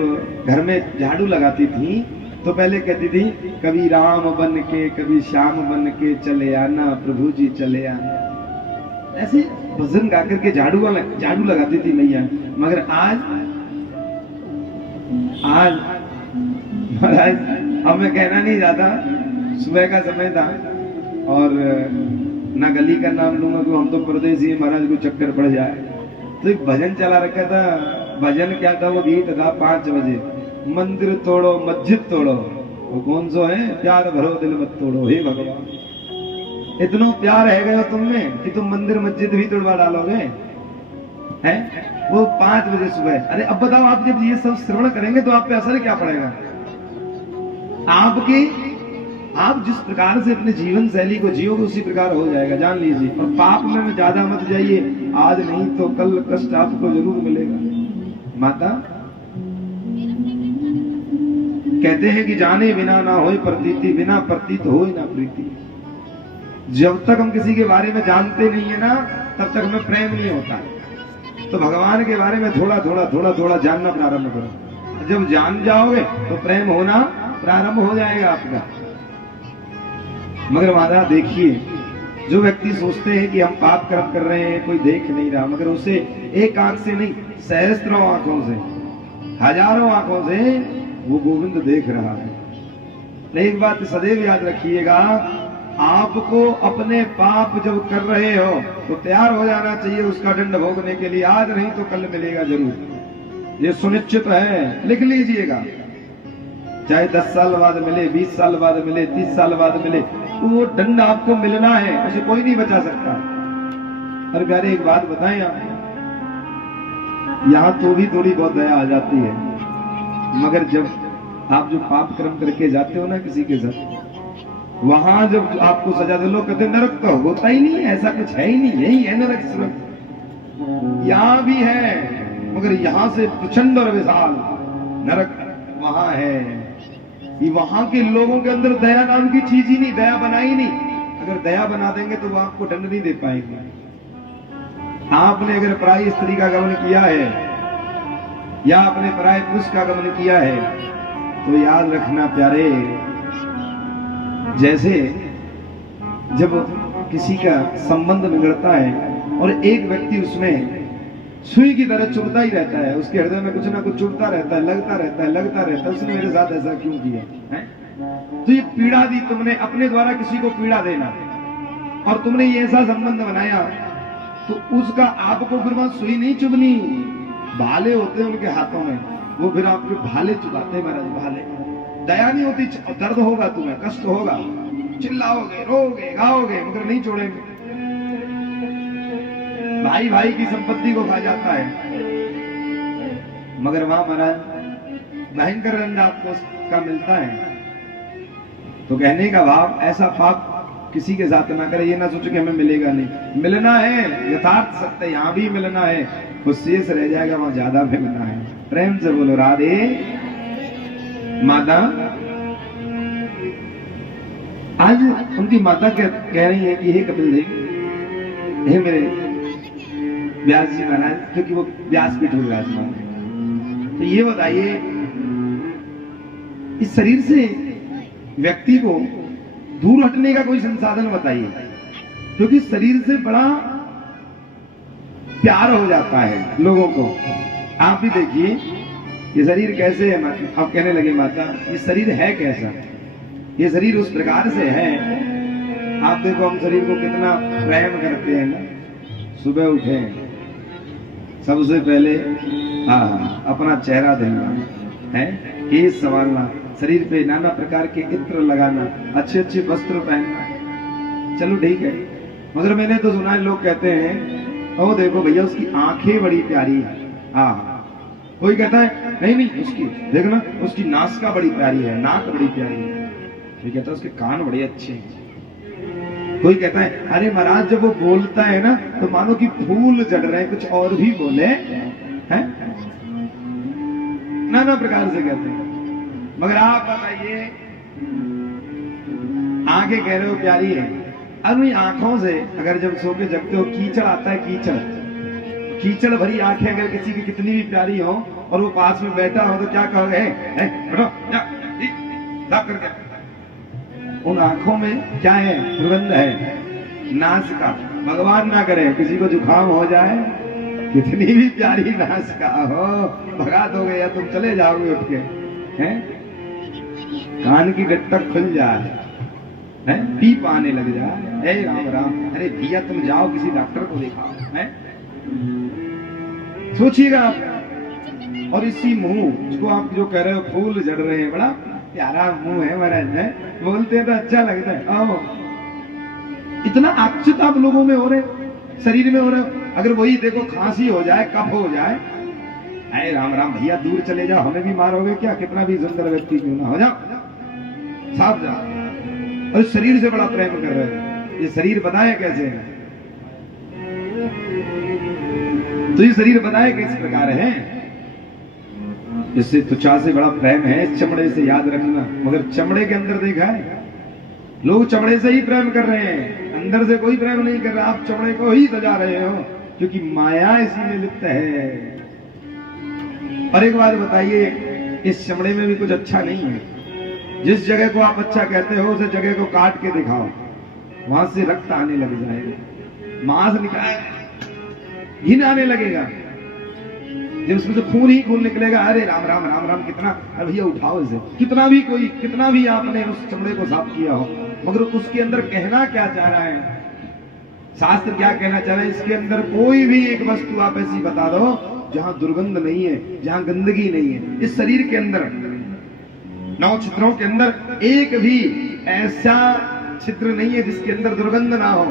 घर में झाड़ू लगाती थी तो पहले कहती थी कभी राम बन के कभी श्याम बन के चले आना, प्रभु जी चले आना। ऐसे भजन गा करके झाड़ू लगाती थी मैया। मगर आज महाराज अब मैं कहना नहीं चाहता, सुबह का समय था और ना गली का नाम लूंगा तो हम तो परदेसी, महाराज को चक्कर पड़ जाए। तो एक भजन चला रखा था। भजन क्या था? वो गीत था 5 बजे, मंदिर तोड़ो मस्जिद तोड़ो, वो कौन सो है? प्यार भरो दिल मत तोड़ो। हे भगवान, इतना प्यार है गया तुम में कि तुम मंदिर मस्जिद भी तोड़वा डालोगे हैं? वो 5 बजे सुबह। अरे अब बताओ, आप जब ये सब श्रवण करेंगे तो आप पे असर क्या पड़ेगा? आप जिस प्रकार से अपने जीवन शैली को जियोगे उसी प्रकार हो जाएगा, जान लीजिए। और पाप में ज्यादा मत जाइए, आज नहीं तो कल कष्ट आपको जरूर मिलेगा। माता कहते हैं कि जाने बिना ना होए प्रतीति, बिना प्रतीत होए ना प्रीति। जब तक हम किसी के बारे में जानते नहीं है ना, तब तक हमें प्रेम नहीं होता है। तो भगवान के बारे में थोड़ा थोड़ा जानना प्रारंभ करो। जब जान जाओगे तो प्रेम होना प्रारंभ हो जाएगा आपका। मगर महाराज देखिए, जो व्यक्ति सोचते हैं कि हम पाप कर्म कर रहे हैं, कोई देख नहीं रहा, मगर उसे एक आंख से नहीं, सहस्त्रों आंखों से, हजारों आंखों से वो गोविंद देख रहा है। एक बात सदैव याद रखिएगा, आपको अपने पाप जब कर रहे हो तो तैयार हो जाना चाहिए उसका दंड भोगने के लिए। आज नहीं तो कल मिलेगा जरूर, ये सुनिश्चित है, लिख लीजिएगा। चाहे 10 साल बाद मिले, 20 साल बाद मिले, 30 साल बाद मिले, तो वो दंड आपको मिलना है, उसे कोई नहीं बचा सकता। अरे प्यारे एक बात बताएं आप, यहां तो भी थोड़ी बहुत दया आ जाती है, मगर जब आप जो पाप कर्म करके जाते हो ना किसी के साथ, वहां जब आपको सजा दे, लोग कहते नरक तो होता ही नहीं, ऐसा कुछ है ही नहीं, यही है नरक स्वर्ग। यहां भी है, मगर यहां से प्रचंड और विशाल नरक वहां है। ये वहां के लोगों के अंदर दया नाम की चीज ही नहीं, दया बनाई नहीं। अगर दया बना देंगे तो वो आपको दंड नहीं दे पाएंगे। आपने अगर पराई स्त्री का गमन किया है या अपने पराये पुरुष का गमन किया है, तो याद रखना प्यारे, जैसे जब किसी का संबंध बिगड़ता है और एक व्यक्ति उसमें सुई की तरह चुभता ही रहता है, उसके हृदय में कुछ ना कुछ चुभता रहता है, लगता रहता है, लगता रहता है, उसने मेरे साथ ऐसा क्यों किया है? तो ये पीड़ा दी तुमने, अपने द्वारा किसी को पीड़ा देना, और तुमने ये ऐसा संबंध बनाया, तो उसका आपको फिर वहां सुई नहीं चुभनी। भाले होते हैं उनके हाथों में, वो फिर आपके भाले चुभाते हैं महाराज, भाले। दया नहीं होती, दर्द होगा, तुम्हें कष्ट होगा, चिल्लाओगे, रोगे, गाओगे, मगर नहीं छोड़ेंगे। भाई भाई की संपत्ति को खा जाता है, मगर वहां महाराज भयंकर दंड आपको का मिलता है। तो कहने का भाव, ऐसा पाप किसी के साथ ना करे, ये ना सोचो कि हमें मिलेगा नहीं, मिलना है, यथार्थ सत्य यहां भी मिलना है, कुछ शेष रह जाएगा वहां ज्यादा मिलना है। प्रेम से बोलो राधे माता। आज उनकी माता कह रही है कि हे कपिल देव, हे मेरे व्यास जी महाराज, क्योंकि वो व्यासपीठ में विराजमान है, तो ये बताइए, इस शरीर से व्यक्ति को दूर हटने का कोई संसाधन बताइए, क्योंकि शरीर से बड़ा प्यार हो जाता है लोगों को। आप भी देखिए ये शरीर कैसे है माता। आप कहने लगे माता ये शरीर है कैसा? ये शरीर उस प्रकार से है, आप देखो हम शरीर को कितना प्रेम करते हैं ना। सुबह उठे सबसे पहले अपना चेहरा धोना है, केस संवारना, शरीर पे नाना प्रकार के इत्र लगाना, अच्छे अच्छे वस्त्र पहनना, चलो ठीक है। मगर मैंने तो सुना है लोग कहते हैं ओ देखो भैया उसकी आंखें बड़ी प्यारी है, कोई कहता है नहीं नहीं उसकी देखना उसकी नासिका बड़ी प्यारी है, नाक बड़ी प्यारी है, कोई कहता है उसके कान बड़े अच्छे हैं, कोई कहता है अरे महाराज जब वो बोलता है ना तो मानो कि फूल जड़ रहे हैं, कुछ और भी बोले हैं, नाना प्रकार से कहते हैं। मगर आप बताइए आंखें कह रहे हो प्यारी है, अब आंखों से अगर जब सो के जगते हो कीचड़ आता है, कीचड़ भरी आंखें अगर किसी की कितनी भी प्यारी हो और वो पास में बैठा हो तो क्या कहोगे? करके उन आंखों में क्या है? दुर्गंध है, नासिका। भगवान ना करे किसी को जुकाम हो जाए, कितनी भी प्यारी नासिका हो भगा दोगे या तुम चले जाओगे उठ के, हैं? कान की गट्टक खुल जाए, पीप आने लग जाए, हे राम राम, अरे भैया तुम जाओ किसी डॉक्टर को दिखाओ, हैं? सोचिएगा आप। और इसी मुंह जिसको आप जो कह रहे हो फूल जड़ रहे हैं, बड़ा प्यारा मुंह है महाराज, है बोलते हैं तो अच्छा लगता है। आओ इतना आकर्षित आप लोगों में हो रहे, शरीर में हो रहे, अगर वही देखो खांसी हो जाए, कफ हो जाए, अरे राम राम भैया दूर चले जाओ, हमें भी मारोगे क्या? कितना भी सुंदर व्यक्ति क्यों ना हो, जाओ साफ जाओ। और शरीर से बड़ा प्रेम कर रहे हैं। ये शरीर बताए कैसे है, तो ये शरीर बताए किस प्रकार है, इससे त्वचा से बड़ा प्रेम है, चमड़े से याद रखना। मगर चमड़े के अंदर देखा है लोग चमड़े से ही प्रेम कर रहे हैं, अंदर से कोई प्रेम नहीं कर रहा। आप चमड़े को ही सजा रहे हो क्योंकि माया इसी में लिप्त है। और एक बात बताइए, इस चमड़े में भी कुछ अच्छा नहीं है। जिस जगह को आप अच्छा कहते हो उस जगह को काट के दिखाओ, वहां से रक्त आने लग जाएगा, मांस निकाल, घिन आने लगेगा। जब उसमें से खून ही खून निकलेगा, अरे राम राम राम राम कितना, अरे भैया उठाओ इसे। कितना भी आपने उस चमड़े को साफ किया हो, मगर उसके अंदर कहना क्या चाह रहा है, शास्त्र क्या कहना चाह रहा है, इसके अंदर कोई भी एक वस्तु आप ऐसी बता दो जहां दुर्गंध नहीं है, जहां गंदगी नहीं है। इस शरीर के अंदर 9 छिद्रों के अंदर एक भी ऐसा छिद्र नहीं है जिसके अंदर दुर्गंध ना हो।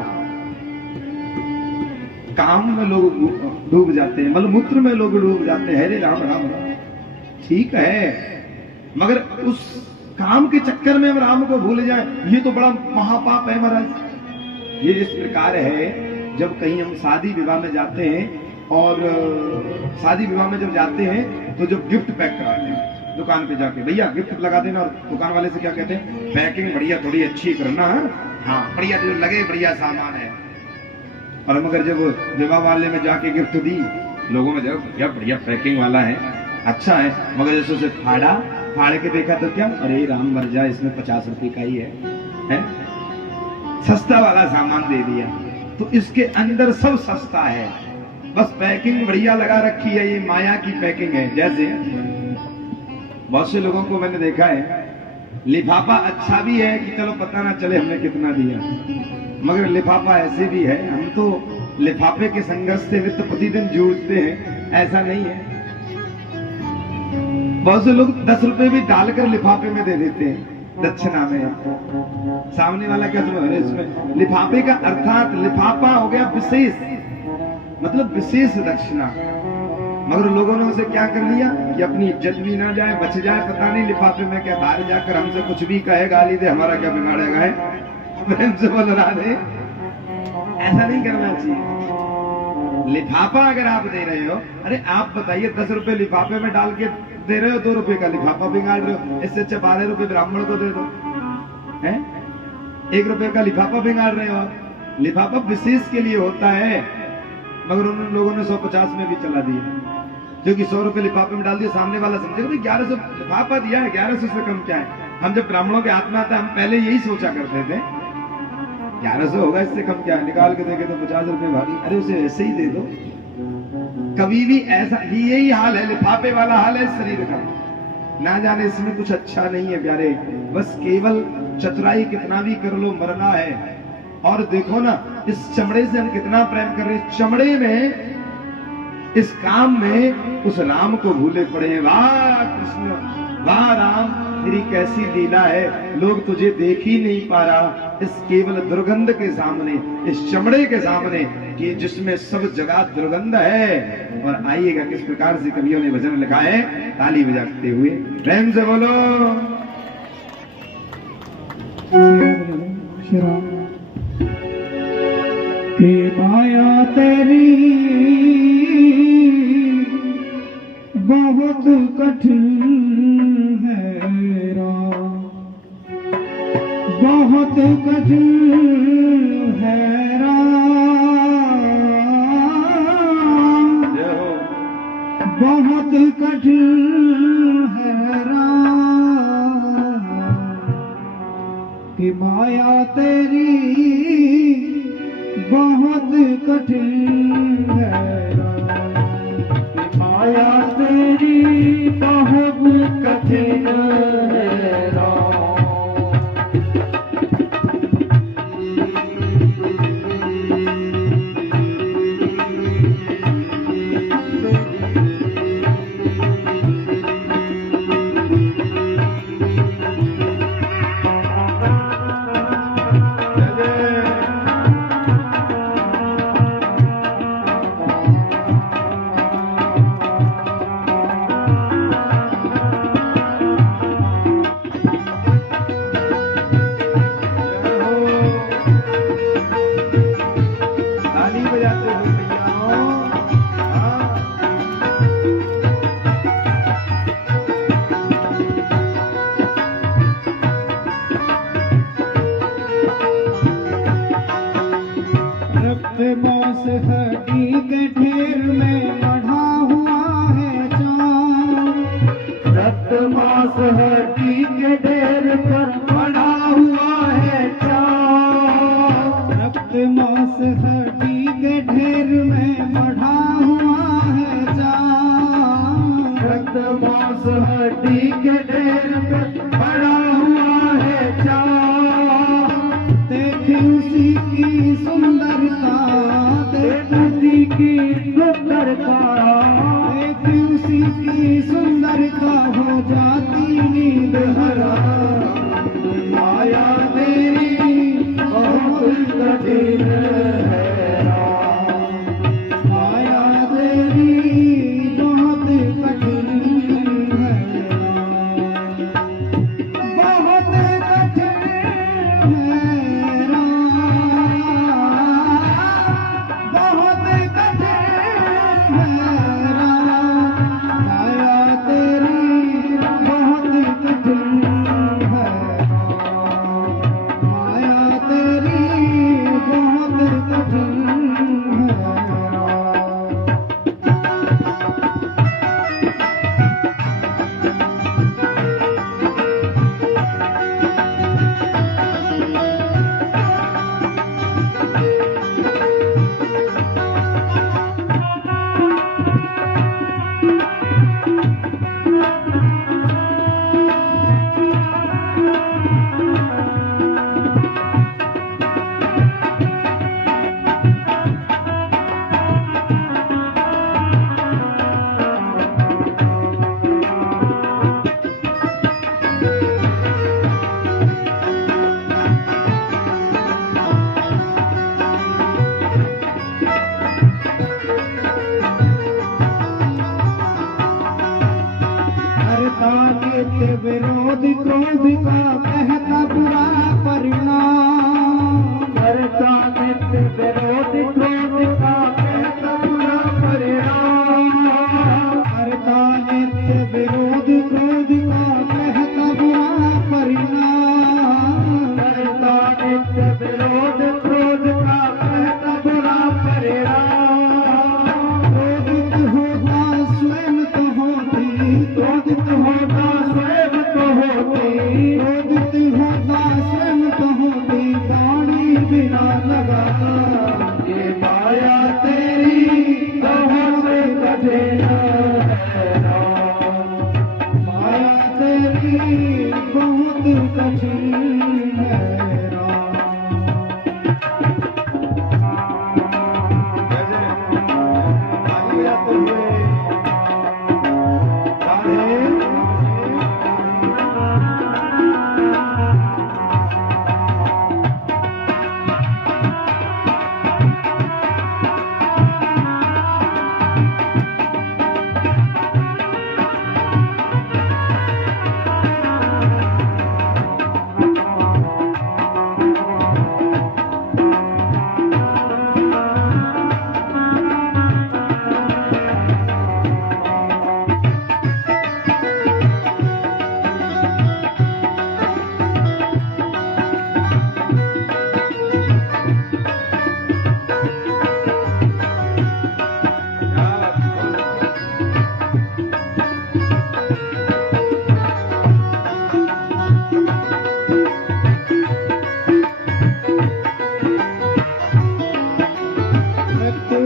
काम में लोग डूब जाते हैं, मलमूत्र में लोग डूब जाते हैं, अरे राम राम राम, ठीक है, मगर उस काम के चक्कर में हम राम को भूल जाए, ये तो बड़ा महापाप है महाराज। ये इस प्रकार है, जब कहीं हम शादी विवाह में जाते हैं, और शादी विवाह में जब जाते हैं तो जब गिफ्ट पैक कराते हैं दुकान पे जाके, भैया गिफ्ट लगा देना, और दुकान वाले से क्या कहते हैं, पैकिंग बढ़िया थोड़ी अच्छी करना, हाँ बढ़िया जो लगे, बढ़िया सामान है। और मगर जब विवाह वाले में जाके गिफ्ट दी, लोगों में जब बढ़िया पैकिंग वाला है, अच्छा है, मगर जैसे उसे फाड़ के देखा तो क्या, अरे राम मर जाए, इसमें 50 रुपए का ही है? सस्ता वाला सामान दे दिया। तो इसके अंदर सब सस्ता है, बस पैकिंग बढ़िया लगा रखी है, ये माया की पैकिंग है। जैसे बहुत से लोगों को मैंने देखा है, लिफाफा अच्छा भी है कि चलो पता ना चले हमने कितना दिया, मगर लिफाफा ऐसे भी है, हम तो लिफाफे के संघर्ष से नित्य तो प्रतिदिन जूझते हैं, ऐसा नहीं है। बहुत से लोग 10 रुपए भी डालकर लिफाफे में दे देते हैं दक्षिणा में। सामने वाला क्या समझ रहे, इसमें लिफाफे का अर्थात लिफाफा हो गया विशेष, मतलब विशेष दक्षिणा, मगर लोगों ने उसे क्या कर लिया कि अपनी इज्जत भी ना जाए, बच जाए, पता नहीं लिफाफे में क्या, बाहर जाकर हमसे कुछ भी कहे, गाली दे, हमारा क्या बिगाड़ेगा है, प्रेम से बोल रहा है। ऐसा नहीं करना चाहिए। लिफाफा अगर आप दे रहे हो, अरे आप बताइए 10 रुपए लिफाफे में डाल के दे रहे हो, 2 रुपए का लिफाफा बिगाड़ रहे हो, इससे अच्छा 12 रुपए ब्राह्मण को दे दो, है 1 रुपए का लिफाफा बिगाड़ रहे हो। लिफाफा विशेष के लिए होता है, मगर उन लोगों ने 150 में भी चला दिया, क्योंकि 100 रुपए लिफाफे में डाल दिया, सामने वाला समझेगा भाई 1100 लिफाफा दिया है, 1100 से कम क्या है। हम जब ब्राह्मणों के हाथ में आता है, हम पहले यही सोचा करते थे 1100 होगा, इससे कम क्या है, निकाल के देखे तो 50 रुपए भारी, अरे उसे ऐसे ही दे दो। कभी भी ऐसा ही, यही हाल है, लिफाफे वाला हाल है शरीर का। ना जाने इसमें कुछ अच्छा नहीं है प्यारे, बस केवल चतुराई कितना भी कर लो, मरना है। और देखो ना, इस चमड़े से हम कितना प्रेम कर रहे हैं, चमड़े में, इस काम में उस राम को भूले पड़े हैं। वाह कृष्ण, वाह राम, तेरी कैसी लीला है, लोग तुझे देख ही नहीं पा रहा इस केवल दुर्गंध के सामने, इस चमड़े के सामने, कि जिसमें सब जगह दुर्गंध है। और आइएगा किस प्रकार से कवियों ने भजन लिखा है, ताली बजाते हुए, प्रेम से बोलो कि माया तेरी बहुत कठिन है राम, बहुत कठिन है राम, बहुत कठिन है राम, कि माया तेरी बहुत कठिन है राम, कि माया तेरी बहुत कठिन है राम। मांस हड्डी के ढेर में बढ़ा हुआ है चाँद, रक्त मांस हड्डी के ढेर पर बढ़ा हुआ है चाँद, कठिन है राम।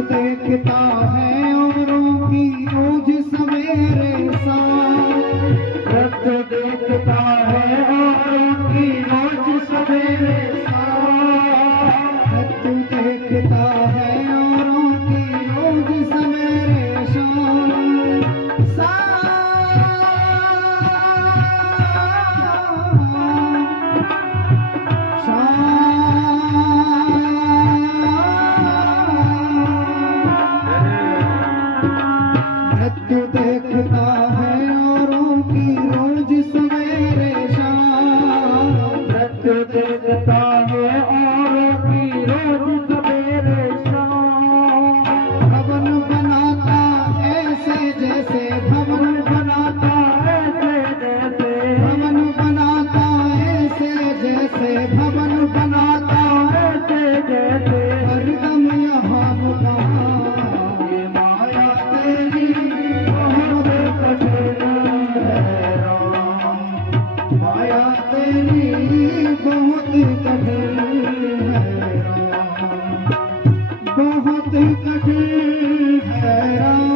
देखता है औरों की रोज सवेरे साथ, रक्त देखता है औरों की रोज सवेरे साथ, रक्त देखता है औरों की रोज सवेरे मृत्यु देखता है औरों की रोज सवेरे शाम, मृत्यु देखता है औरों की रोज सवेरे शाम। भवन बनाता ऐसे जैसे, भवन बनाता ऐसे जैसे, भवन बनाता ऐसे जैसे, भवन बनाता ऐसे जैसे, हरदम यहाँ माया तेरी बहुत कठिन है राम, बहुत कठिन है राम,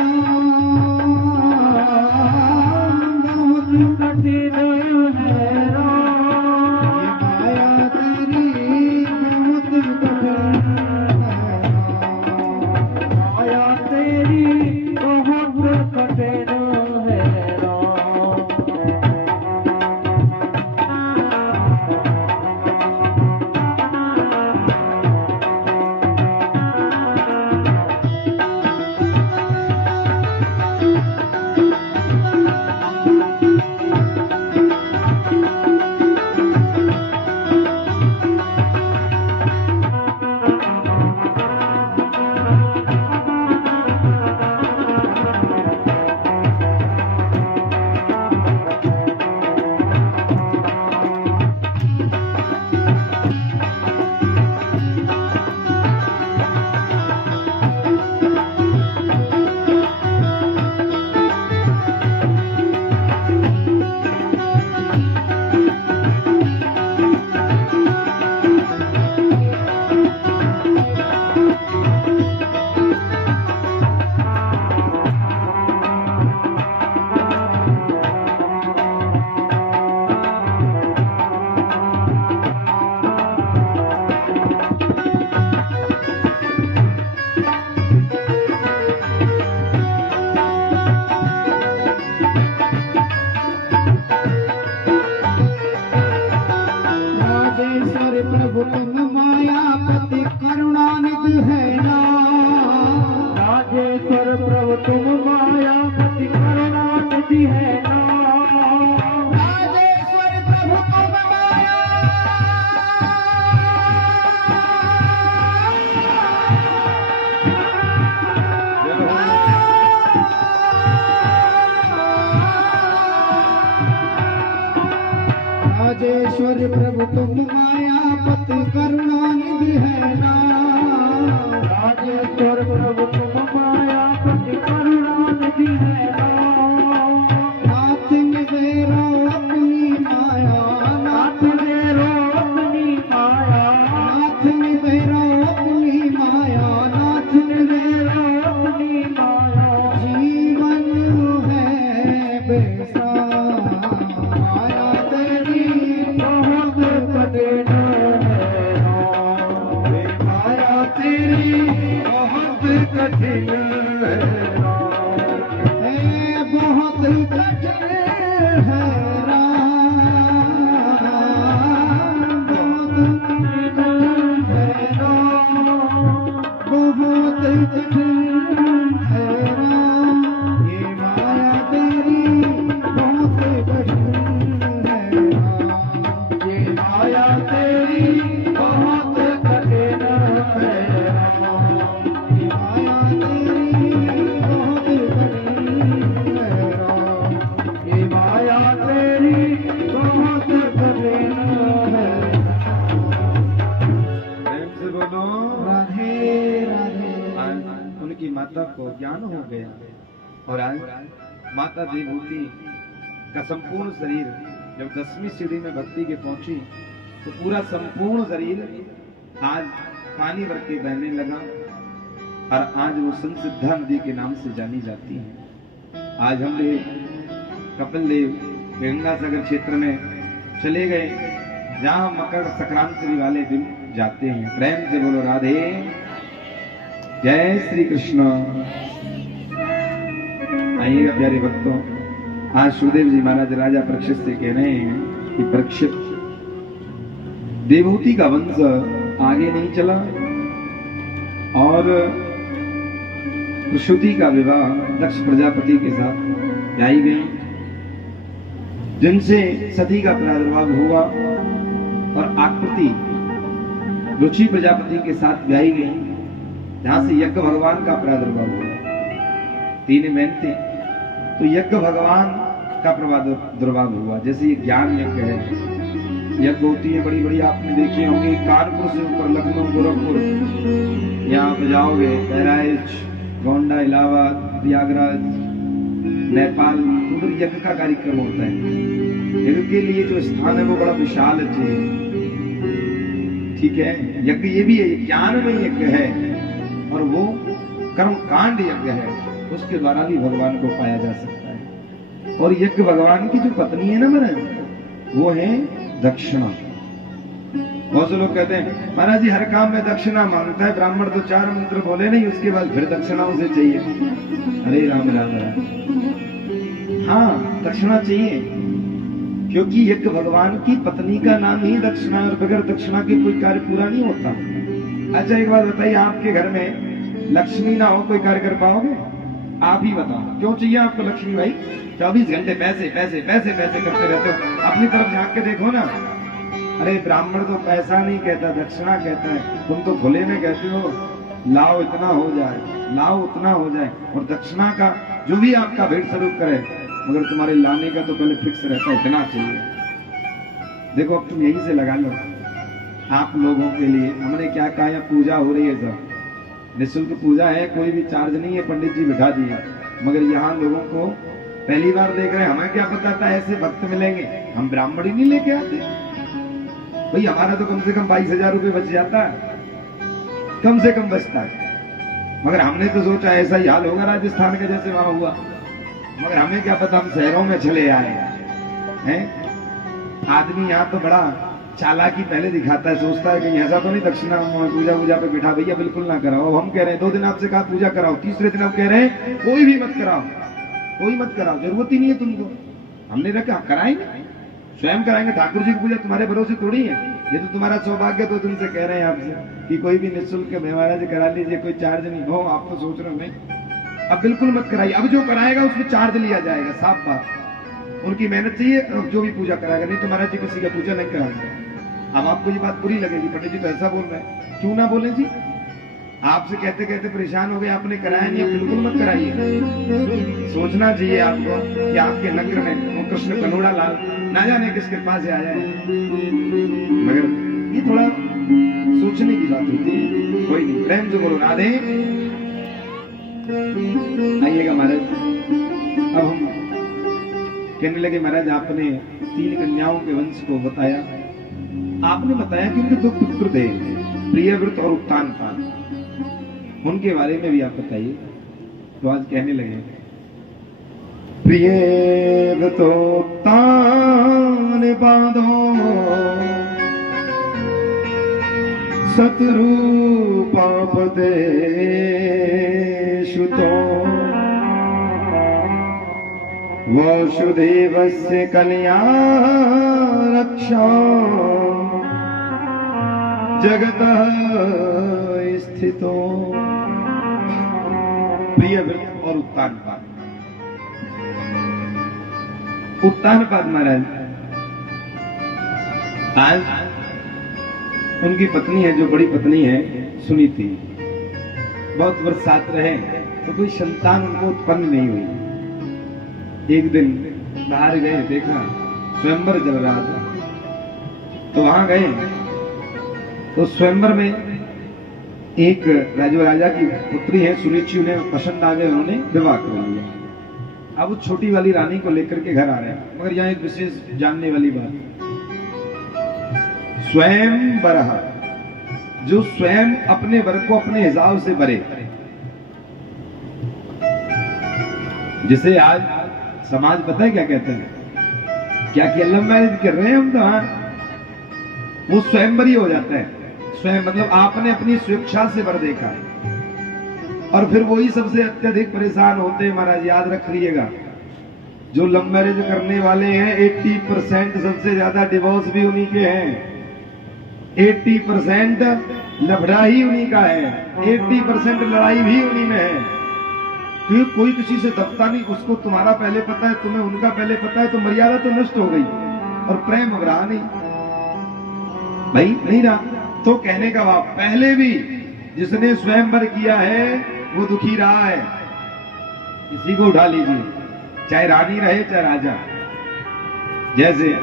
बहुत कठिन है राम। ये माया तेरी बहुत कठिन है राम, माया तेरी बहुत कठिन है राम। प्रभु तुम मायापति करुणानिधि है ना, राजेश्वर प्रभु तुम मायापति करुणानिधि है ना, राजेश्वर प्रभु तुम माया राजेश्वर प्रभु तुम मायापति करुणानिधि है ना, राजेश्वर प्रभु तुम मायापति करुणानिधि है ना। नाथ निवेरो अपनी माया, नाथ निवेरो अपनी माया, नाथ निवेरो अपनी माया, नाथ निवेरो अपनी माया। जीवन है बेसा माया तेरी गया और आज माता देवभूति का संपूर्ण शरीर जब 10वीं सीढ़ी में भक्ति के पहुंची तो पूरा संपूर्ण शरीर आज पानी भर के बहने लगा और आज वो संसिद्धा नदी के नाम से जानी जाती है। आज हम कपिल देव गंगा सागर क्षेत्र में चले गए जहां मकर संक्रांति वाले दिन जाते हैं। प्रेम से बोलो राधे जय श्री कृष्ण। आइएगा प्यारे भक्तों, आज सुखदेव जी महाराज राजा परीक्षित से कह रहे हैं कि परीक्षित, देवहूति का वंश आगे नहीं चला और प्रसूति का विवाह दक्ष प्रजापति के साथ ब्याही गई, जिनसे सती का प्रादुर्भाव हुआ और आकृति रुचि प्रजापति के साथ ब्याही गई, जहां से यज्ञ भगवान का प्रादुर्भाव हुआ। 3 बहन थी तो यज्ञ भगवान का प्रादुर्भाव हुआ। जैसे ये ज्ञान यज्ञ है, यज्ञ होती है बड़ी बड़ी, आपने देखे होंगे कानपुर से ऊपर लखनऊ गोरखपुर, यहाँ पे जाओगे बहराइच गोंडा इलाहाबाद प्रयागराज नेपाल, उधर यज्ञ का कार्यक्रम होता है। यज्ञ के लिए जो स्थान है वो बड़ा विशाल है, ठीक है। यज्ञ ये भी है, ज्ञान में यज्ञ है और वो कर्म कांड यज्ञ है, उसके द्वारा भी भगवान को पाया जा सकता है। और यज्ञ भगवान की जो पत्नी है ना महाराज, वो है दक्षिणा। बहुत से लोग कहते हैं महाराज जी हर काम में दक्षिणा मांगता है, ब्राह्मण तो 4 मंत्र बोले नहीं उसके बाद फिर दक्षिणा उसे चाहिए। अरे राम राम राम, हाँ दक्षिणा चाहिए, क्योंकि यज्ञ भगवान की पत्नी का नाम ही दक्षिणा, और बगैर दक्षिणा के कोई कार्य पूरा नहीं होता। अच्छा एक बात बताइए, आपके घर में लक्ष्मी ना हो कोई कार्य कर पाओगे? आप ही बताओ, क्यों चाहिए आपको लक्ष्मी भाई? 24 घंटे पैसे पैसे पैसे पैसे करते रहते हो, अपनी तरफ झांक के देखो ना। अरे ब्राह्मण तो पैसा नहीं कहता, दक्षिणा कहता है। तुम तो खुले में कहते हो लाओ इतना हो जाए, लाओ उतना हो जाए, और दक्षिणा का जो भी आपका भेंट स्वरूप करे, मगर तुम्हारे लाने का तो पहले फिक्स रहता है, इतना चाहिए। देखो अब तुम यही से लगा लो, आप लोगों के लिए हमने क्या कहा, या पूजा हो रही है, सब निःशुल्क पूजा है, कोई भी चार्ज नहीं है, पंडित जी बिठा दिए, मगर यहाँ लोगों को पहली बार देख रहे हैं, हमें क्या पता था ऐसे भक्त मिलेंगे, हम ब्राह्मण ही नहीं लेके आते भाई। हमारा तो कम से कम 22,000 रुपये बच जाता है, कम से कम बचता है, मगर हमने तो सोचा ऐसा ही हाल होगा राजस्थान का जैसे वहां हुआ, मगर हमें क्या पता, हम शहरों में चले आए हैं। आदमी यहाँ तो बड़ा चालाकी पहले दिखाता है, सोचता है कि ऐसा तो नहीं दक्षिणा पूजा वूजा पे बिठा, भैया बिल्कुल ना कराओ। हम कह रहे हैं 2 दिन आपसे कहा पूजा कराओ, तीसरे दिन आप कह रहे हैं कोई भी मत कराओ, कोई मत कराओ, जरूरत ही नहीं है तुमको। हमने रखा कराएंगे, स्वयं कराएंगे, ठाकुर जी की पूजा तुम्हारे भरोसे थोड़ी है, ये तो तुम्हारा सौभाग्य। तो तुमसे कह रहे हैं आपसे कि कोई भी निःशुल्क महाराज करा लीजिए, कोई चार्ज नहीं हो। आप तो सोच रहे हो नहीं, अब बिल्कुल मत कराइए। अब जो कराएगा उसमें चार्ज लिया जाएगा, साफ बात, उनकी मेहनत चाहिए जो भी पूजा कराएगा, नहीं तो महाराज जी किसी का पूजा नहीं कराएंगे। अब आपको ये बात बुरी लगेगी, पंडित जी तो ऐसा बोल रहे हैं, क्यों ना बोले जी, आपसे कहते कहते परेशान हो गए, आपने कराया नहीं, अब बिल्कुल मत कराइए। सोचना चाहिए आपको कि आपके नगर में वो कृष्ण कनोड़ा लाल ना जाने किसके पास से आया है, मगर ये थोड़ा सोचने की बात होती है। कोई नहीं, प्रेम से बोलो राधे। आइएगा महाराज, अब हम कहने लगे महाराज आपने 3 कन्याओं के वंश को बताया, आपने बताया कि उनके 2 पुत्र थे, प्रियव्रत और उत्तानपाद, उनके बारे में भी आप बताइए। तो आज कहने लगे प्रियव्रतोत्तानपादो शत्रुपापते शुतो वसुदेवस्य कल्याण रक्षा जगतः स्थितो। प्रियव्रत और उत्तानपाद। उत्तानपाद महाराज आज उनकी पत्नी है, जो बड़ी पत्नी है सुनीति, बहुत वर्ष साथ रहे तो कोई संतान उनको उत्पन्न नहीं हुई। एक दिन बाहर गए, देखा स्वयंवर चल रहा था, तो वहां गए तो स्वयंवर में एक राजा की पुत्री है सुरुचि, उन्हें पसंद आ गए, उन्होंने विवाह कर लिया। अब वो छोटी वाली रानी को लेकर के घर आ रहे हैं। मगर यहाँ एक विशेष जानने वाली बात, स्वयं बरहा, जो स्वयं अपने वर को अपने हिसाब से बरे, जिसे आज समाज पता है क्या कहते हैं, क्या कि लव मैरिज कर रहे हैं हम तो, हाँ, वो स्वयंवरी हो जाता है। स्वयं मतलब आपने अपनी स्वेच्छा से वर देखा, और फिर वही सबसे अत्यधिक परेशान होते हैं महाराज। याद रख लीजिएगा, जो लव मैरिज करने वाले हैं 80% सबसे ज्यादा डिवोर्स भी उन्हीं के हैं। 80% लफड़ा ही उन्हीं का है, 80% लड़ाई भी उन्हीं में है। क्योंकि कोई किसी से दबता नहीं, उसको तुम्हारा पहले पता है, तुम्हें उनका पहले पता है, तो मर्यादा तो नष्ट हो गई और प्रेम अब रहा नहीं भाई, नहीं रहा। तो कहने का भाव, पहले भी जिसने स्वयंवर किया है वो दुखी रहा है। किसी को उठा लीजिए, चाहे रानी रहे चाहे राजा। जैसे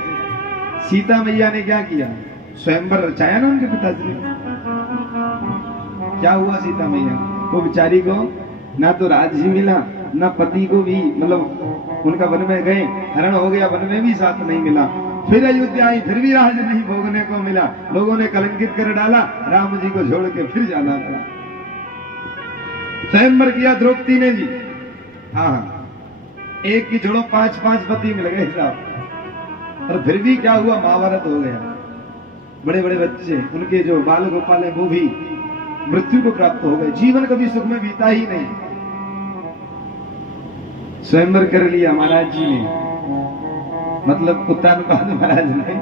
सीता मैया ने क्या किया, स्वयंवर रचाया ना उनके पिताजी ने। क्या हुआ सीता मैया को, बेचारी को ना तो राज्य मिला, ना पति को भी, मतलब उनका वन में गए, हरण हो गया, वन में भी साथ नहीं मिला। फिर अयोध्या आई, फिर भी राज नहीं भोगने को मिला। लोगों ने कलंकित कर डाला, राम जी को छोड़ के फिर जाना पड़ा। स्वयंवर किया द्रौपदी ने जी, हाँ, एक की छोड़ो 5-5 पति मिल गए साहब। और फिर भी क्या हुआ, महाभारत हो गया। बड़े बड़े बच्चे, उनके जो बाल गोपाल है वो भी मृत्यु को प्राप्त हो गए। जीवन कभी सुख में बीता ही नहीं। स्वयंवर कर लिया महाराज जी ने, मतलब उत्तानपाद महाराज ने,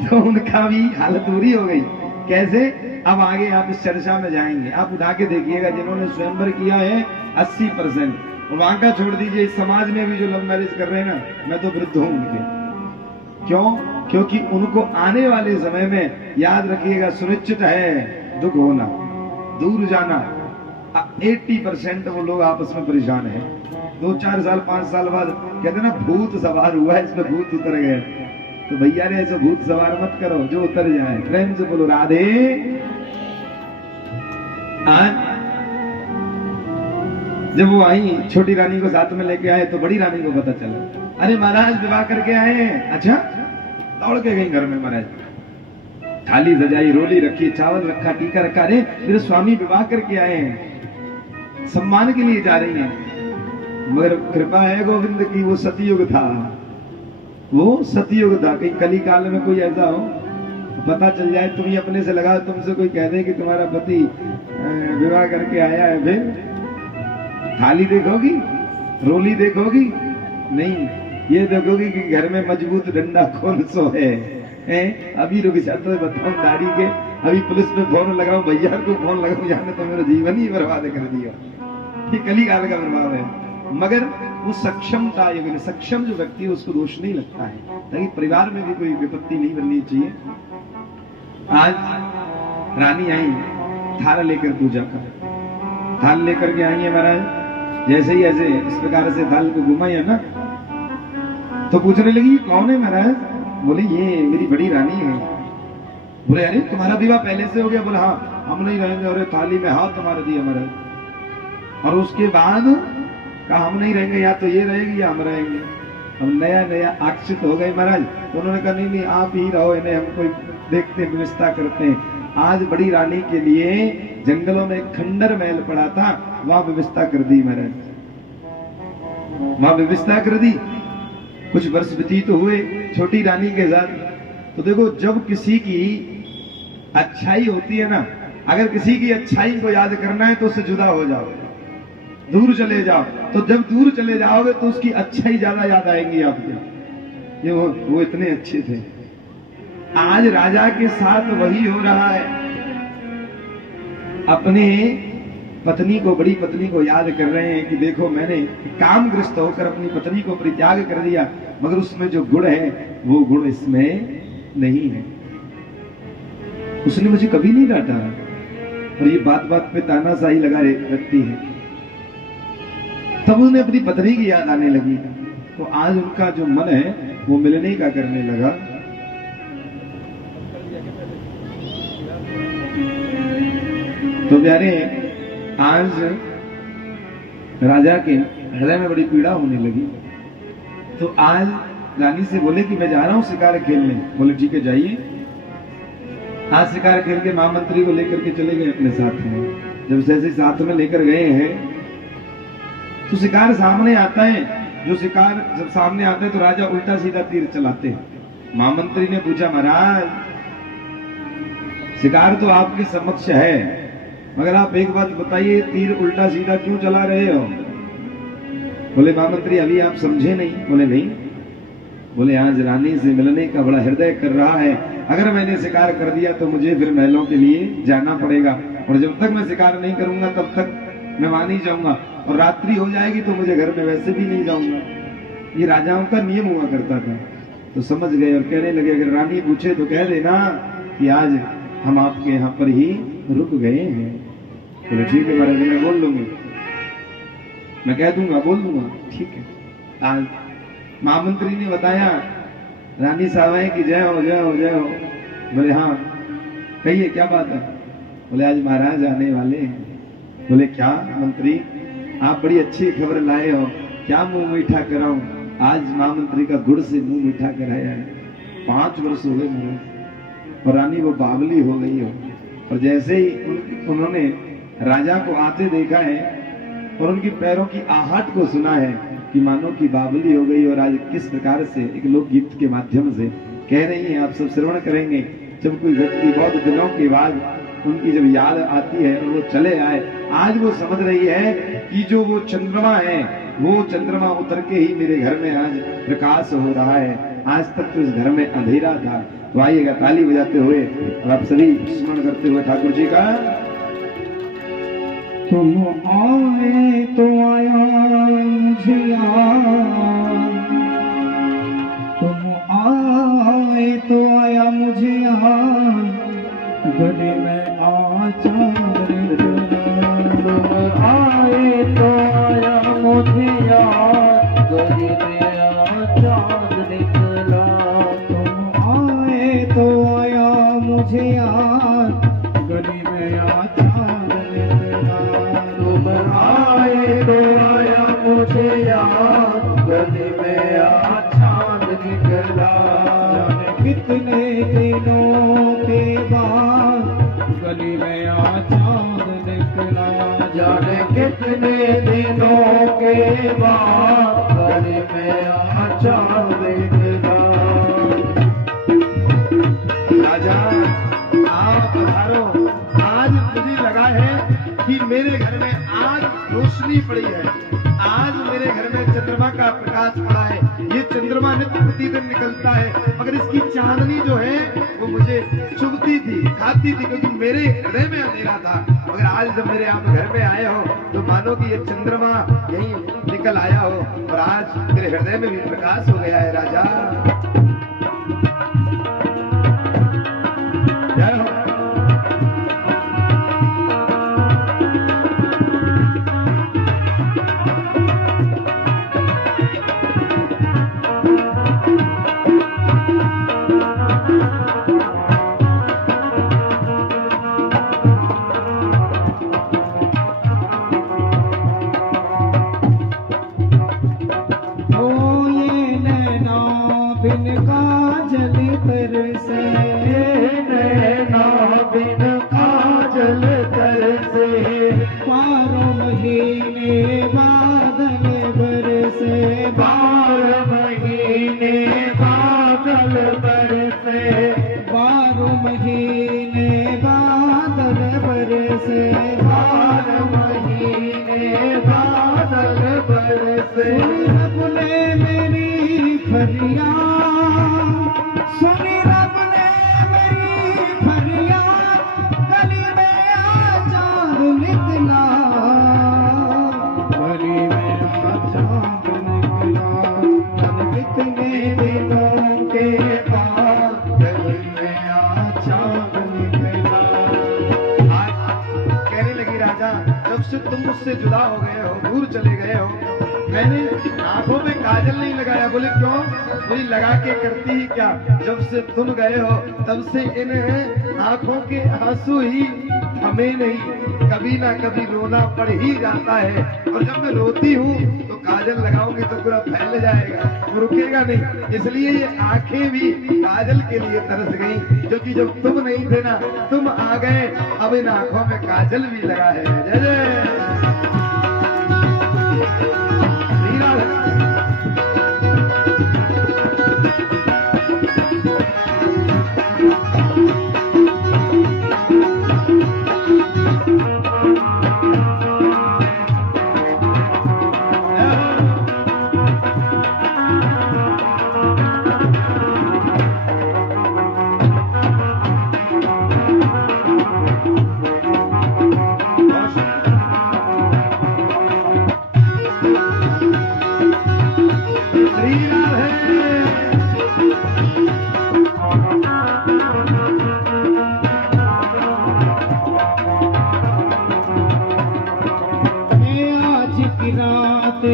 तो उनका भी हालत बुरी हो गई। कैसे, अब आगे आप इस चर्चा में जाएंगे, आप उठा के देखिएगा। जिन्होंने स्वयंवर किया है 80%, वहां का छोड़ दीजिए, इस समाज में भी जो लव मैरिज कर रहे हैं ना, मैं तो विरुद्ध हूं उनके। क्यों? क्योंकि उनको आने वाले समय में याद रखिएगा, सुनिश्चित है दुख होना, दूर जाना। 80% वो लोग आपस में परेशान हैं। 2-4 साल 5 साल बाद कहते ना, भूत सवार हुआ है, इसमें भूत उतर गए। तो भैया ने ऐसे भूत सवार मत करो, जो उतर जाए। प्रेम से बोलो राधे। आज जब वो आई, छोटी रानी को साथ में लेके आए, तो बड़ी रानी को पता चला, अरे महाराज विवाह करके आए हैं। अच्छा, दौड़ के गई घर में महाराज, थाली सजाई, रोली रखी, चावल रखा, टीका रखा। अरे मेरे स्वामी विवाह करके आए हैं, सम्मान के लिए जा रही हैं। मगर कृपा है गोविंद की, वो सतयुग था, वो सतयुग था। कहीं कली काल में कोई ऐसा हो, पता चल जाए, तुम ही अपने से लगा, तुमसे कोई कह दे कि तुम्हारा पति विवाह करके आया है, फिर थाली देखोगी, रोली देखोगी नहीं, ये देखोगी कि घर में मजबूत डंडा कौन सो है। अभी रुक जाते बताओ दाढ़ी के, अभी पुलिस में फोन लगाओ, भैया को फोन लगाओ, जाने तो मेरा जीवन ही बर्बाद कर दिया। ये कली काल का प्रभाव है। मगर वो सक्षमता, ये सक्षम जो व्यक्ति है उसको दोष नहीं लगता है, ताकि परिवार में भी कोई विपत्ति नहीं बननी चाहिए। आज रानी आई थाल लेकर पूजा कर, थाल लेकर के आई है महाराज। जैसे ही ऐसे इस प्रकार से थाल को घुमाया ना, तो पूछने लगी कौन है महाराज? बोले ये मेरी बड़ी रानी है। बोले अरे तुम्हारा विवाह पहले से हो गया? बोले हाँ, हम नहीं रहेंगे। और थाली में हाथ तुम्हारे दिए महाराज। और उसके बाद कहा हम नहीं रहेंगे, या तो ये रहेगी या हम रहेंगे। हम नया नया आकर्षित हो गए महाराज। तो उन्होंने कहा नहीं आप ही रहो, इन्हें हम कोई देखते हैं, व्यवस्था करते हैं। आज बड़ी रानी के लिए जंगलों में खंडर महल पड़ा था, वहां व्यवस्था कर दी महाराज, वहां व्यवस्था कर दी। कुछ वर्ष व्यतीत हुए छोटी रानी के साथ। तो देखो, जब किसी की अच्छाई होती है ना, अगर किसी की अच्छाई को याद करना है तो उससे जुदा हो जाओ, दूर चले जाओ। तो जब दूर चले जाओगे तो उसकी अच्छाई ज्यादा याद आएंगी आपको। ये वो इतने अच्छे थे। आज राजा के साथ वही हो रहा है। अपने पत्नी को, बड़ी पत्नी को याद कर रहे हैं कि देखो मैंने कामग्रस्त होकर अपनी पत्नी को परित्याग कर दिया, मगर उसमें जो गुण है वो गुण इसमें नहीं है। उसने मुझे कभी नहीं डांटा, और ये बात बात पे तानाशाही लगा रखती है। तब उन्हें अपनी पत्नी की याद आने लगी। तो आज उनका जो मन है वो मिलने का करने लगा। तो प्यारे, आज राजा के हृदय में बड़ी पीड़ा होने लगी। तो आज रानी से बोले कि मैं जा रहा हूं शिकार खेलने। बोले ठीक है जाइए। आज शिकार खेल के महामंत्री को लेकर के चले गए अपने साथ में। जब जैसे साथ में लेकर गए हैं तो शिकार सामने आता है। जो शिकार जब सामने आता है तो राजा उल्टा सीधा तीर चलाते हैं। महामंत्री ने पूछा महाराज शिकार तो आपके समक्ष है, मगर आप एक बात बताइए तीर उल्टा सीधा क्यों चला रहे हो? बोले महामंत्री अभी आप समझे नहीं। बोले नहीं। बोले आज रानी से मिलने का बड़ा हृदय कर रहा है। अगर मैंने शिकार कर दिया तो मुझे फिर महलों के लिए जाना पड़ेगा, और जब तक मैं शिकार नहीं करूंगा तब तक मैं वहां नहीं जाऊंगा, और रात्रि हो जाएगी तो मुझे घर में वैसे भी नहीं जाऊंगा। ये राजाओं का नियम हुआ करता था। तो समझ गए और कहने लगे अगर रानी पूछे तो कह देना कि आज हम आपके यहाँ पर ही रुक गए हैं। बोले ठीक है महाराज मैं बोल लूंगी, मैं कह दूंगा, बोल दूंगा। ठीक है। आज महामंत्री ने बताया रानी साहब की जय हो जय हो जय हो। बोले हाँ कहिए क्या बात है? बोले आज महाराज आने वाले हैं। बोले क्या मंत्री आप बड़ी अच्छी खबर लाए हो, क्या मुंह मीठा कराऊं? आज महामंत्री का गुड़ से मुंह मीठा कराया है। 5 वर्ष हो गए मुझे, और रानी वो बावली हो गई हो। और जैसे ही उन्होंने राजा को आते देखा है और उनकी पैरों की आहट को सुना है कि मानो की बावली हो गई। और आज किस प्रकार से एक लोकगीत के माध्यम से कह रही हैं, आप सब श्रवण करेंगे। जब कोई व्यक्ति बहुत दिनों के बाद उनकी जब याद आती है और वो चले आए, आज वो समझ रही है कि जो वो चंद्रमा है वो चंद्रमा उतर के ही मेरे घर में आज प्रकाश हो रहा है। आज तक तो इस घर में अंधेरा था। तो आइएगा ताली बजाते हुए और आप सभी स्मरण करते हुए ठाकुर जी का। तुम आए तो आया मुझे याद, तुम आए तो आया मुझे याद, गले में आचार तुम आए तो आया मुझे याद, गले में आचार निकला। तुम आए तो आया मुझे याद, गले में आचार निकला। तुम आए तो आया मुझे याद, गले में आचार निकला। कितने दिनों के बाद गली में आचार निकला, जाने कितने दिनों के बाद गली में आचार निकला। राजा आप पधारो। आज मुझे लगा है कि मेरे घर में आज रोशनी पड़ी है, आज मेरे घर में चंद्रमा का प्रकाश पड़ा है। ये चंद्रमा नित्य प्रतिदिन निकलता है, मगर इसकी चांदनी जो है वो मुझे चुभती थी, खाती थी, क्योंकि मेरे हृदय में अंधेरा था। मगर आज जब मेरे आप घर में आए हो तो मानो कि ये चंद्रमा यहीं निकल आया हो, और आज मेरे हृदय में भी प्रकाश हो गया है। राजा जय हो। बिन काजल तरसे, नैना बिन काजल तरसे, 12 महीने बादल बरसे, 12 महीने बादल बरसे, 12 महीने बादल बरसे, 12 महीने बादल बरसे। रब ने मेरी फरियाद सुनी, रब ने मेरी फरियाद, गली में आचार निकला, गली में आचार निकला। कितने दिनों के बाद गली में आचार निकला। कहने लगी राजा जब से तुम मुझसे जुदा हो गए हो, दूर चले गए हो, मैंने आंखों में काजल नहीं लगाया। बोले क्यों? बोली लगा के करती ही क्या, जब से तुम गए हो तब से इन आंखों के आंसू ही थमे नहीं, कभी ना कभी रोना पड़ ही जाता है। और जब मैं रोती हूँ तो काजल लगाऊंगी तो पूरा फैल जाएगा, रुकेगा नहीं। इसलिए ये आंखें भी काजल के लिए तरस गई, क्योंकि जब तुम नहीं थे ना, तुम आ गए, अब इन आंखों में काजल भी लगा है। जय जय श्री राधे।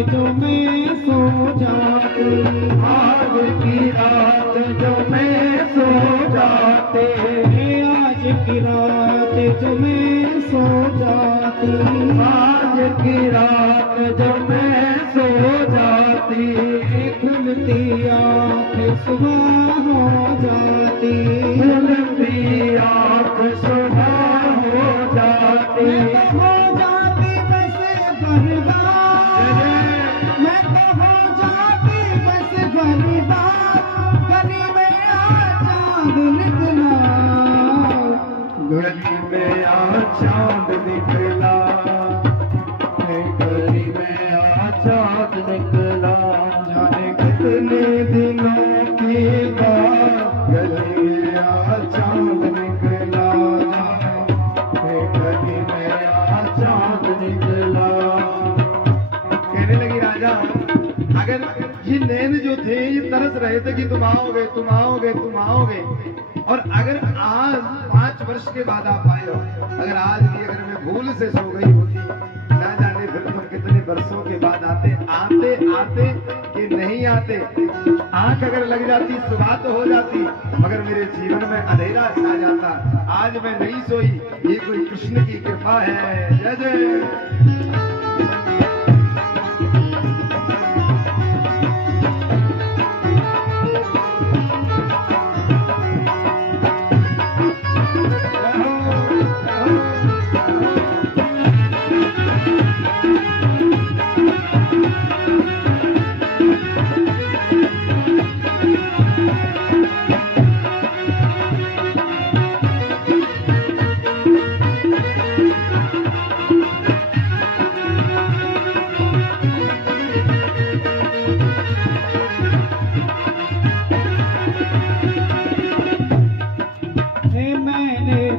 जो मैं सो जाती, आज की रात जो मैं सो जाते, आज की रात जो मैं सो जाती, आज की रात जो मैं सो जाती, खुलती आँख सुबह हो जाती, खुलती आँख सुबह हो जाती, हो जाती बस बर्बाद, मैं तो हो जाती बस बर्बाद, गली में आ चाँद निकला, गली में आ चाँद निकला, गली में आ चाँद निकला, जाने कितने दिनों के बाद गली में आ चाँद निकला, गली में आ चाँद निकला। कहने लगी राजा, अगर ये नैन जो थे ये तरस रहे थे कि तुम आओगे तुम आओगे तुम आओगे, और अगर आज 5 वर्ष के बाद आप आए हो, अगर आज भी अगर मैं भूल से सो गई होती, ना जाने फिर तुम कितने वर्षों के बाद आते आते आते कि नहीं आते। आंख अगर लग जाती सुबह तो हो जाती, मगर मेरे जीवन में अंधेरा छा जाता। आज मैं नहीं सोई, ये कोई कृष्ण की कृपा है। जय जय।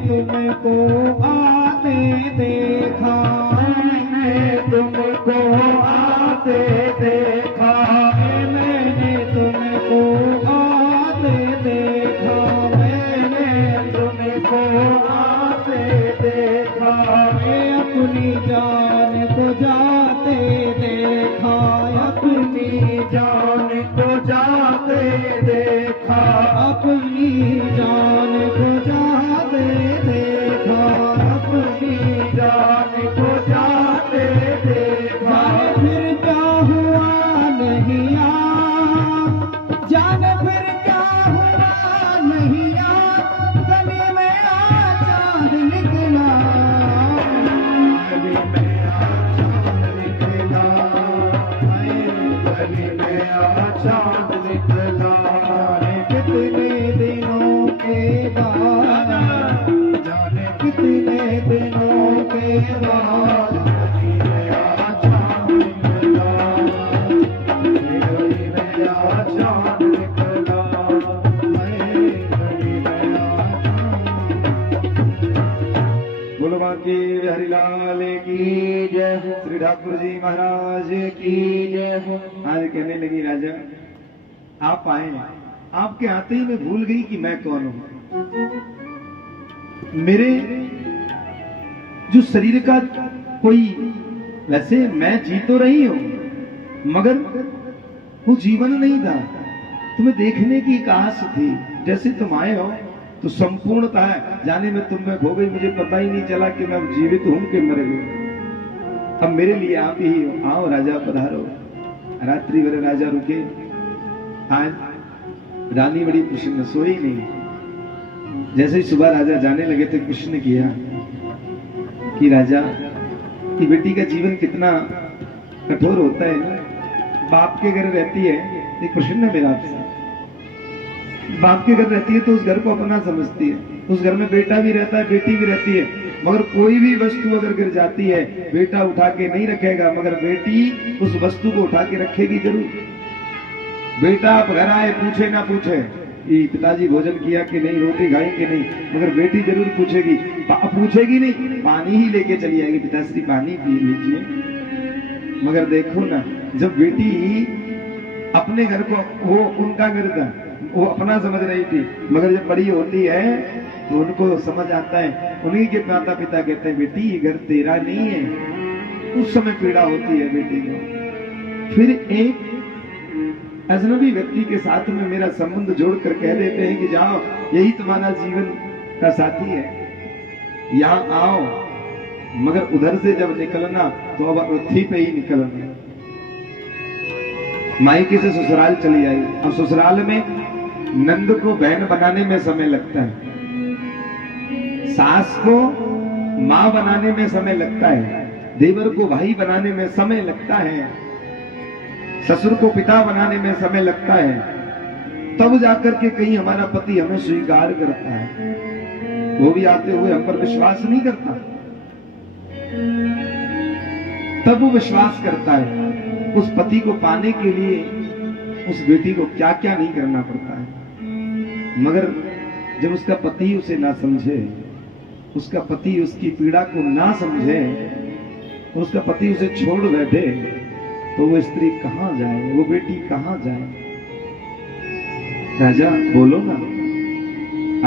तुमको आते देखा, मैंने तुमको आते देखा, मैंने तुमको आते देखा, मैंने तुमको आते देखा, मैं अपनी जान को जाते देखा, अपनी जान को जाते देखा, अपनी जान को जाते देखा, अपनी जान को जाते देखा। फिर क्या हुआ नहीं आ, जाने फिर क्या हुआ नहीं आ, गली में आ चाँद निकला, गली में आ चाँद निकला, गली में आ चाँद निकला। कितने दिनों के बाद, जाने कितने दिनों के बाद गली में आ चाँद निकला, गली में आ चाँद निकला, गली में आ चाँद। बोलो बाकी हरिलाल की जय हो, श्री ठाकुर जी महाराज की जय हो। आज कहने लगी राजा, आप आए, आपके आते ही मैं भूल गई कि मैं कौन हूं। मेरे जो शरीर का कोई, वैसे मैं जी तो रही हूं, मगर वो जीवन नहीं था, तुम्हें देखने की एक आस थी। जैसे तुम आए हो तो संपूर्णता है, जाने में तुम में खो गई, मुझे पता ही नहीं चला कि मैं जीवित हूं कि मर गया। अब मेरे लिए आप ही हो, आओ राजा पधारो। रात्रि भर राजा रुके। आज रानी बड़ी प्रसन्न, सोई नहीं। जैसे ही सुबह राजा जाने लगे तो कृष्ण किया कि राजा की बेटी का जीवन कितना कठोर होता है ना। बाप के घर रहती है, एक प्रश्न है मेरा आपसे, बाप के घर रहती है तो उस घर को अपना समझती है, उस घर में बेटा भी रहता है, बेटी भी रहती है, मगर कोई भी वस्तु अगर गिर जाती है बेटा उठा के नहीं रखेगा, मगर बेटी उस वस्तु को उठा के रखेगी जरूर। बेटा आप घर आए, पूछे ना पूछे कि पिताजी भोजन किया कि नहीं, रोटी खाई कि नहीं, मगर बेटी जरूर पूछेगी। पूछेगी नहीं, पानी ही लेके चली आएगी, पिताश्री पानी पी लीजिए। मगर देखो ना, जब बेटी अपने घर को, वो उनका घर था, वो अपना समझ रही थी, मगर जब बड़ी होती है तो उनको समझ आता है, उन्हीं के माता पिता कहते हैं बेटी ये घर तेरा नहीं है। उस समय पीड़ा होती है बेटी को। फिर एक अजनबी व्यक्ति के साथ में मेरा संबंध जोड़कर कह देते हैं कि जाओ, यही तुम्हारा जीवन का साथी है, यहाँ आओ। मगर उधर से जब निकलना तो अब अर्थी पे ही निकलना। मायके से ससुराल चली आई। अब ससुराल में नंद को बहन बनाने में समय लगता है, सास को मां बनाने में समय लगता है, देवर को भाई बनाने में समय लगता है, ससुर को पिता बनाने में समय लगता है, तब जाकर के कहीं हमारा पति हमें स्वीकार करता है। वो भी आते हुए हम पर विश्वास नहीं करता, तब वो विश्वास करता है। उस पति को पाने के लिए उस बेटी को क्या क्या नहीं करना पड़ता है। मगर जब उसका पति उसे ना समझे, उसका पति उसकी पीड़ा को ना समझे, उसका पति उसे छोड़ बैठे, तो वो स्त्री कहां जाए, वो बेटी कहां जाए। राजा बोलो ना।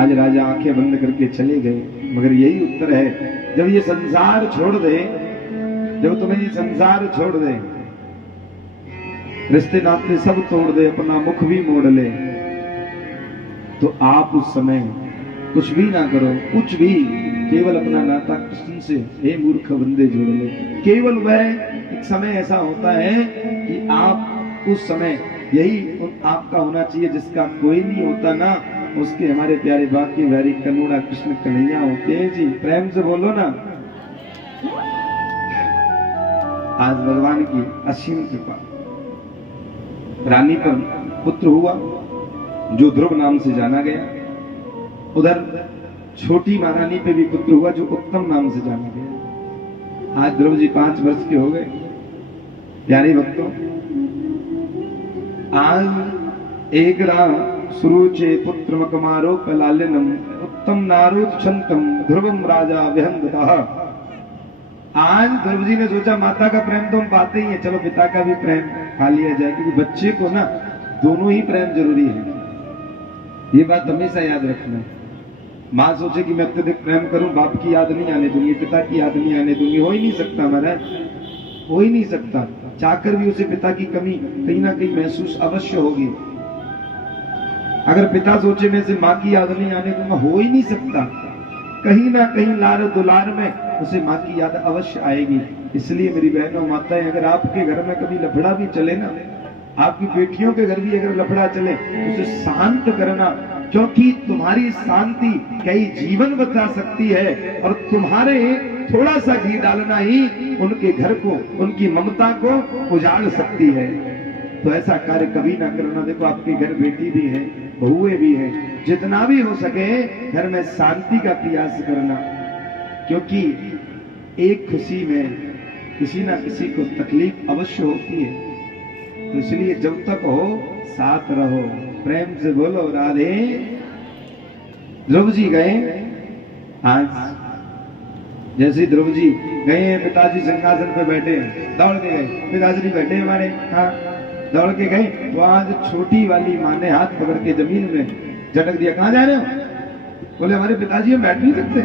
आज राजा आंखें बंद करके चले गए, मगर यही उत्तर है, जब ये संसार छोड़ दे, जब तुम्हें ये संसार छोड़ दे, रिश्ते नाते सब तोड़ दे, अपना मुख भी मोड़ ले, तो आप उस समय कुछ भी ना करो, कुछ भी, केवल अपना नाता कृष्ण से हे मूर्ख बंदे जोड़ ले। केवल वह एक समय ऐसा होता है कि आप उस समय, यही आपका होना चाहिए जिसका कोई नहीं होता ना, उसके हमारे प्यारे बाकी बिहारी कन्हैया कृष्ण कन्हैया होते हैं जी। प्रेम से बोलो ना। आज भगवान की असीम कृपा, रानी पर पुत्र हुआ जो ध्रुव नाम से जाना गया, उधर छोटी महारानी पे भी पुत्र हुआ जो उत्तम नाम से जाना गया। आज ध्रुव जी 5 वर्ष के हो गए। प्यारे भक्तों, आज एक राम सुरुचे पुत्र मकमारो कलालिनम उत्तम नारोचंतम ध्रुवम राजा विहंदतः। आज ध्रुव जी ने सोचा माता का प्रेम तो हम पाते ही हैं, चलो पिता का भी प्रेम खा लिया जाए, क्योंकि बच्चे को ना दोनों ही प्रेम जरूरी है। ये बात हमेशा याद रखना। माँ सोचे कि मैं अत्यधिक प्रेम करूं, बाप की याद नहीं आने दूंगी, पिता की याद नहीं आने दूंगी, हो ही नहीं सकता महाराज, हो ही नहीं सकता। चाहकर भी उसे पिता की कमी कहीं ना कहीं महसूस अवश्य होगी। अगर पिता सोचे मैं से माँ की याद नहीं आने दूंगा, हो ही नहीं सकता। कहीं ना कहीं लार दुलार में उसे माँ की याद अवश्य आएगी। इसलिए मेरी बहनों माताएं, अगर आपके घर में कभी लफड़ा भी चले ना, आपकी बेटियों के घर भी अगर लफड़ा चले, उसे शांत करना, क्योंकि तुम्हारी शांति कई जीवन बचा सकती है, और तुम्हारे थोड़ा सा घी डालना ही उनके घर को, उनकी ममता को उजाड़ सकती है। तो ऐसा कार्य कभी ना करना। देखो आपके घर बेटी भी है, बहुएं भी हैं, जितना भी हो सके घर में शांति का प्रयास करना, क्योंकि एक खुशी में किसी ना किसी को तकलीफ अवश्य होती है। तो इसलिए जब तक हो साथ रहो। प्रेम से बोलो राधे। ध्रुव जी गए, आज जैसे ध्रुव जी गए, पिताजी सिंहासन पे बैठे, दौड़ के गए, पिताजी बैठे हमारे, हाँ दौड़ के गए, तो आज छोटी वाली माँ ने हाथ पकड़ के जमीन में झटक दिया। कहाँ जा रहे हो? बोले हमारे पिताजी हम बैठ नहीं सकते।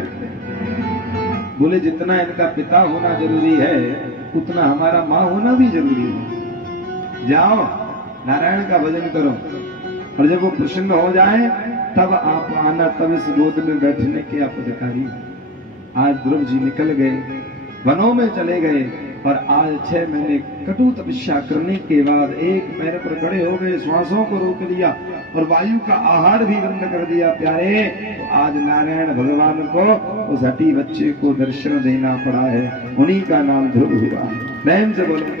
बोले जितना इनका पिता होना जरूरी है, उतना हमारा माँ होना भी जरूरी है। जाओ नारायण का भजन करो, और जब वो प्रसन्न हो जाए तब आप आना, तब इस गोद में बैठने के आप अधिकारी। आज ध्रुव जी निकल गए, वनों में चले गए, और आज 6 महीने कटु तपस्या करने के बाद एक पैर पर खड़े हो गए, श्वासों को रोक लिया और वायु का आहार भी बंद कर दिया। प्यारे, तो आज नारायण भगवान को उस हठी बच्चे को दर्शन देना पड़ा है, उन्हीं का नाम ध्रुव हुआ। प्रेम से बोलो।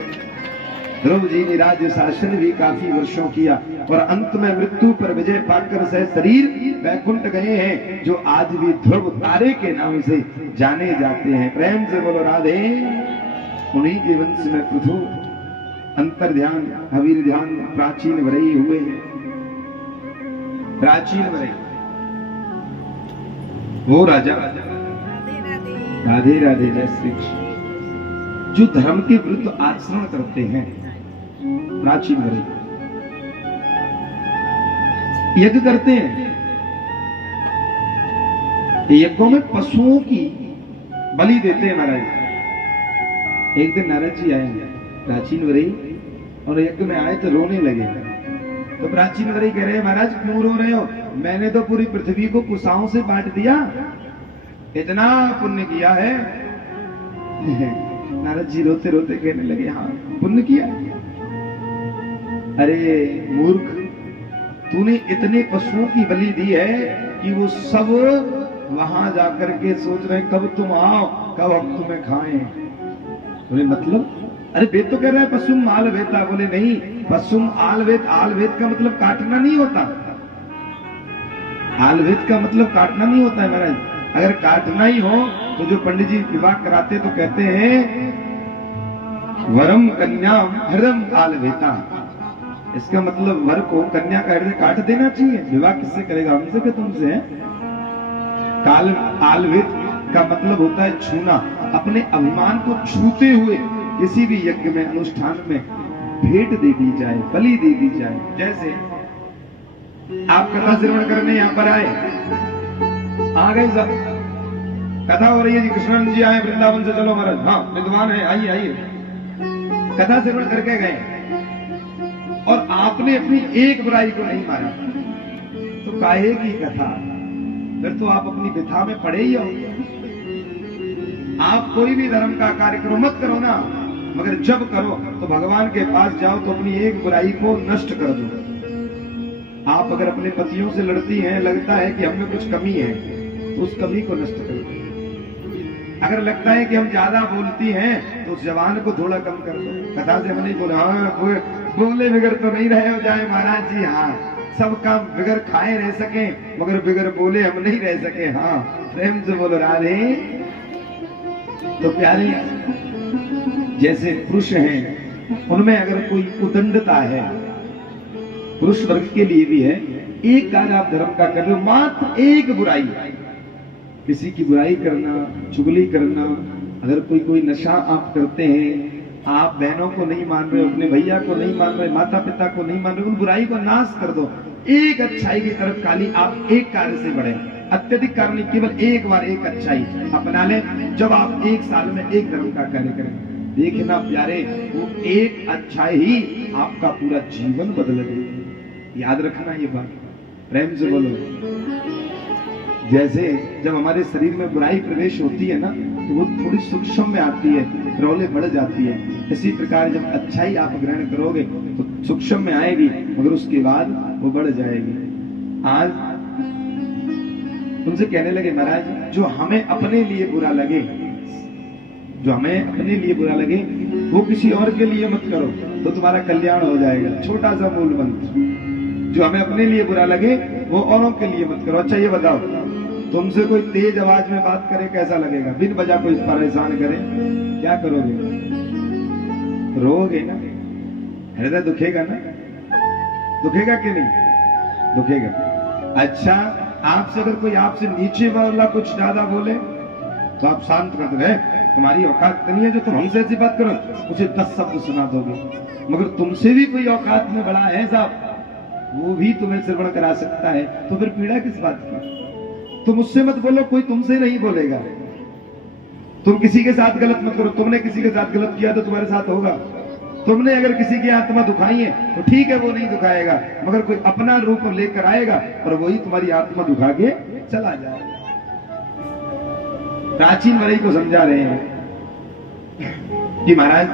ध्रुव जी ने राज्य शासन भी काफी वर्षों किया, और अंत में मृत्यु पर विजय पाकर सह शरीर वैकुंठ गए हैं, जो आज भी ध्रुव तारे के नाम से जाने जाते हैं। प्रेम से बोलो राधे। उन्हीं के वंश में पृथु अंतर ध्यान हवीर ध्यान प्राचीन वरई हुए हैं। प्राचीन वरई वो राजा, राधे राधे जय श्री कृष्ण, जो धर्म के विरुद्ध आचरण करते हैं, प्राचीन वरई यज्ञ करते हैं। यज्ञों में पशुओं की बलि देते हैं महाराज। एक दिन नारद जी आए प्राचीन वरई, और यज्ञ में आए तो रोने लगे। तो प्राचीन वरई कह रहे हैं, महाराज क्यों रो रहे हो? मैंने तो पूरी पृथ्वी को कुशाओं से बांट दिया, इतना पुण्य किया है। नारद जी रोते रोते कहने लगे, हाँ पुण्य किया। अरे मूर्ख, तूने इतने पशुओं की बलि दी है कि वो सब वहां जाकर के सोच रहे कब तुम आओ, कब हम तुम्हें खाएं। बोले मतलब? अरे वेद तो कह रहा है पशुम आल वेता। बोले नहीं, पशुम आल वेत, आल वेत का मतलब काटना नहीं होता। आल वेत का मतलब काटना नहीं होता है महाराज। अगर काटना ही हो तो जो पंडित जी विवाह कराते तो कहते हैं वरम कन्या हरम आल वेता। इसका मतलब वर को कन्या का हृदय काट देना चाहिए। विवाह किससे करेगा? हमसे कि तुमसे है? काल आलवेत का मतलब होता है छूना, अपने अभिमान को छूते हुए किसी भी यज्ञ में अनुष्ठान में भेंट दे दी जाए, बलि दे दी जाए। जैसे आप कथा श्रवण करने यहाँ पर आए, आ गए सब, कथा हो रही है जी, कृष्णानंद जी आए वृंदावन से, चलो महाराज, हाँ विद्वान है, आइए आइए। कथा श्रवण करके गए और आपने अपनी एक बुराई को नहीं मारा, तो काहे की कथा? फिर तो आप अपनी व्यथा में पड़े ही हो। आप कोई भी धर्म का कार्य करो, मत करो ना, मगर जब करो तो भगवान के पास जाओ तो अपनी एक बुराई को नष्ट कर दो। आप अगर अपने पतियों से लड़ती हैं, लगता है कि हमें कुछ कमी है, तो उस कमी को नष्ट कर दो। अगर लगता है कि हम ज्यादा बोलती हैं, तो उस जवान को थोड़ा कम कर दो। कथा से हम नहीं बोला, हाँ बोले बिगड़ तो नहीं रहे हो जाए महाराज जी, हाँ सब काम बिगर खाए रह सके, मगर बिगर बोले हम नहीं रह सके। हाँ प्रेम से बोलो राधे। तो प्यारे, जैसे पुरुष हैं उनमें अगर कोई उदंडता है, पुरुष वर्ग के लिए भी है, एक कार्य आप धर्म का कर रहे हो, मात्र एक बुराई, किसी की बुराई करना, चुगली करना, अगर कोई नशा आप करते हैं, आप बहनों को नहीं मान रहे, अपने भैया को नहीं मान रहे, माता पिता को नहीं मान रहे, उन बुराई को नाश कर दो। एक अच्छाई की तरफ खाली आप एक कार्य से बढ़े, अत्यधिक कार्य नहीं, केवल एक बार एक अच्छाई अपना ले। जब आप एक साल में एक धर्म का कार्य करें, देखना प्यारे, वो एक अच्छाई ही आपका पूरा जीवन बदल देगी। याद रखना ये बात, प्रेम से बोलो। जैसे जब हमारे शरीर में बुराई प्रवेश होती है ना, तो वो थोड़ी सूक्ष्म में आती है, रौले बढ़ जाती है। इसी प्रकार जब अच्छाई आप ग्रहण करोगे तो सूक्ष्म में आएगी, मगर उसके बाद वो बढ़ जाएगी। आज तुमसे कहने लगे महाराज, जो हमें अपने लिए बुरा लगे, जो हमें अपने लिए बुरा लगे वो किसी और के लिए मत करो, तो तुम्हारा कल्याण हो जाएगा। छोटा सा मूल मंत्र, जो हमें अपने लिए बुरा लगे वो औरों के लिए मत करो। अच्छा ये बताओ, तुमसे कोई तेज आवाज में बात करे कैसा लगेगा? बिन वजह कोई परेशान करे, क्या करोगे? रोगे ना, हृदय दुखेगा ना, दुखेगा कि नहीं? दुखेगा। अच्छा, आपसे अगर कोई आपसे नीचे वाला कुछ ज्यादा बोले तो आप शांत कर दो, तुम्हारी औकात नहीं है जो तुम हमसे ऐसी बात करो, उसे 10 शब्द सुना दोगे। मगर तुमसे भी कोई औकात में बड़ा है साहब, वो भी तुम्हें श्रवण करा सकता है, तो फिर पीड़ा किस बात की? तुम उससे मत बोलो, कोई तुमसे नहीं बोलेगा। तुम किसी के साथ गलत मत करो, तुमने किसी के साथ गलत किया तो तुम्हारे साथ होगा। तुमने अगर किसी की आत्मा दुखाई है तो ठीक है, वो नहीं दुखाएगा, मगर कोई अपना रूप लेकर आएगा और वही तुम्हारी आत्मा दुखा के चला जाएगा। प्राचीन वही को समझा रहे हैं कि महाराज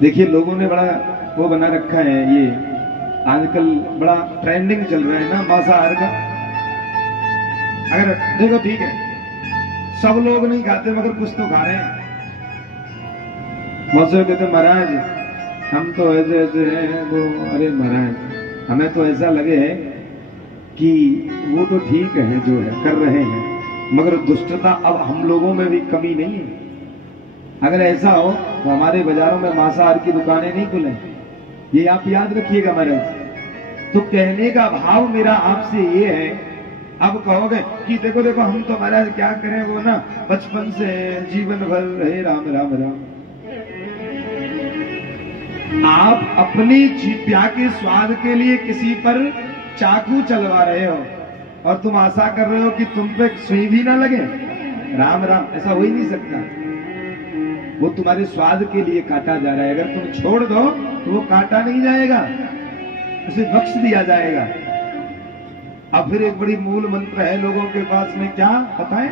देखिए, लोगों ने बड़ा वो बना रखा है, ये आजकल बड़ा ट्रेंडिंग चल रहा है ना मांसाहार का। अगर देखो ठीक है, सब लोग नहीं खाते मगर कुछ तो खा रहे हैं। मौसम कहते महाराज हम तो ऐसे ऐसे हैं, वो अरे महाराज हमें तो ऐसा लगे है कि वो तो ठीक है जो है कर रहे हैं, मगर दुष्टता अब हम लोगों में भी कमी नहीं है। अगर ऐसा हो तो हमारे बाजारों में मांसाहार की दुकानें नहीं खुले, ये आप याद रखिएगा महाराज। तो कहने का भाव मेरा आपसे ये है, अब कहोगे कि देखो देखो हम तो महाराज क्या करें, वो ना बचपन से जीवन भर रहे राम राम राम। आप अपनी जीभ्या के स्वाद के लिए किसी पर चाकू चलवा रहे हो और तुम आशा कर रहे हो कि तुम पे सुई भी ना लगे। राम राम, ऐसा हो ही नहीं सकता। वो तुम्हारे स्वाद के लिए काटा जा रहा है, अगर तुम छोड़ दो तो वो काटा नहीं जाएगा, उसे बख्श दिया जाएगा। अब फिर एक बड़ी मूल मंत्र है लोगों के पास में, क्या बताएं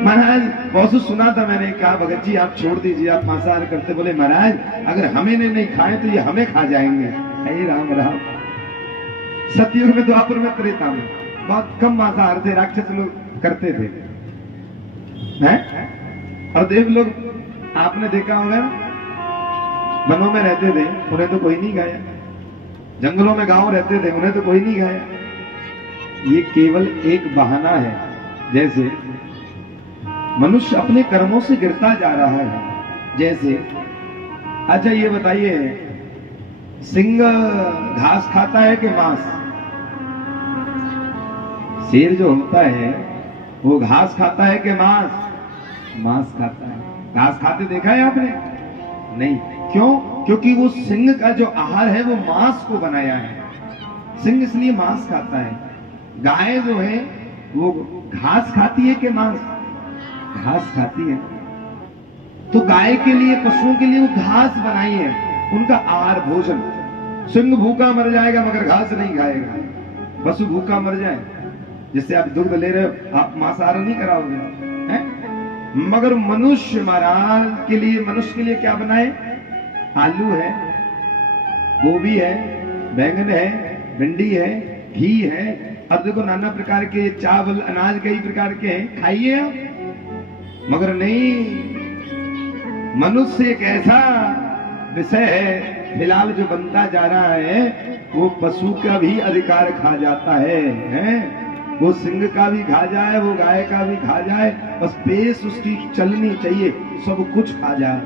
महाराज? बहुत सुना था मैंने, कहा भगत जी आप छोड़ दीजिए, आप मांसाहार करते। बोले महाराज अगर हमें नहीं खाए तो ये हमें खा जाएंगे। हे राम राम। सतयुग में, द्वापर में, त्रेता में बहुत कम मांसाहार थे, राक्षस लोग करते थे हैं? और देव लोग आपने देखा होगा वनों में रहते थे, उन्हें तो कोई नहीं खाया। जंगलों में गांव रहते थे, उन्हें तो कोई नहीं खाया। ये केवल एक बहाना है, जैसे मनुष्य अपने कर्मों से गिरता जा रहा है। जैसे अच्छा ये बताइए, सिंह घास खाता है कि मांस? शेर जो होता है वो घास खाता है कि मांस? मांस खाता है। घास खाते देखा है आपने? नहीं। क्यों? क्योंकि वो सिंह का जो आहार है वो मांस को बनाया है। सिंह इसलिए मांस खाता है। गाय जो है वो घास खाती है कि मांस? घास खाती है। तो गाय के लिए, पशुओं के लिए वो घास बनाई है, उनका आहार भोजन। सिंह भूखा मर जाएगा मगर घास नहीं खाएगा। पशु भूखा मर जाए, जिससे आप दूध ले रहे हो, आप मांसाहार नहीं कराओगे हैं? मगर मनुष्य महाराज के लिए, मनुष्य के लिए क्या बनाए? आलू है, गोभी है, बैंगन है, भिंडी है, घी है, अब देखो नाना प्रकार के चावल, अनाज कई प्रकार के हैं, खाइए आप। मगर नहीं, मनुष्य एक ऐसा विषय है फिलहाल जो बनता जा रहा है, वो पशु का भी अधिकार खा जाता है, हैं? वो सिंह का भी खा जाए, वो गाय का भी खा जाए, बस पेश उसकी चलनी चाहिए, सब कुछ खा जाए,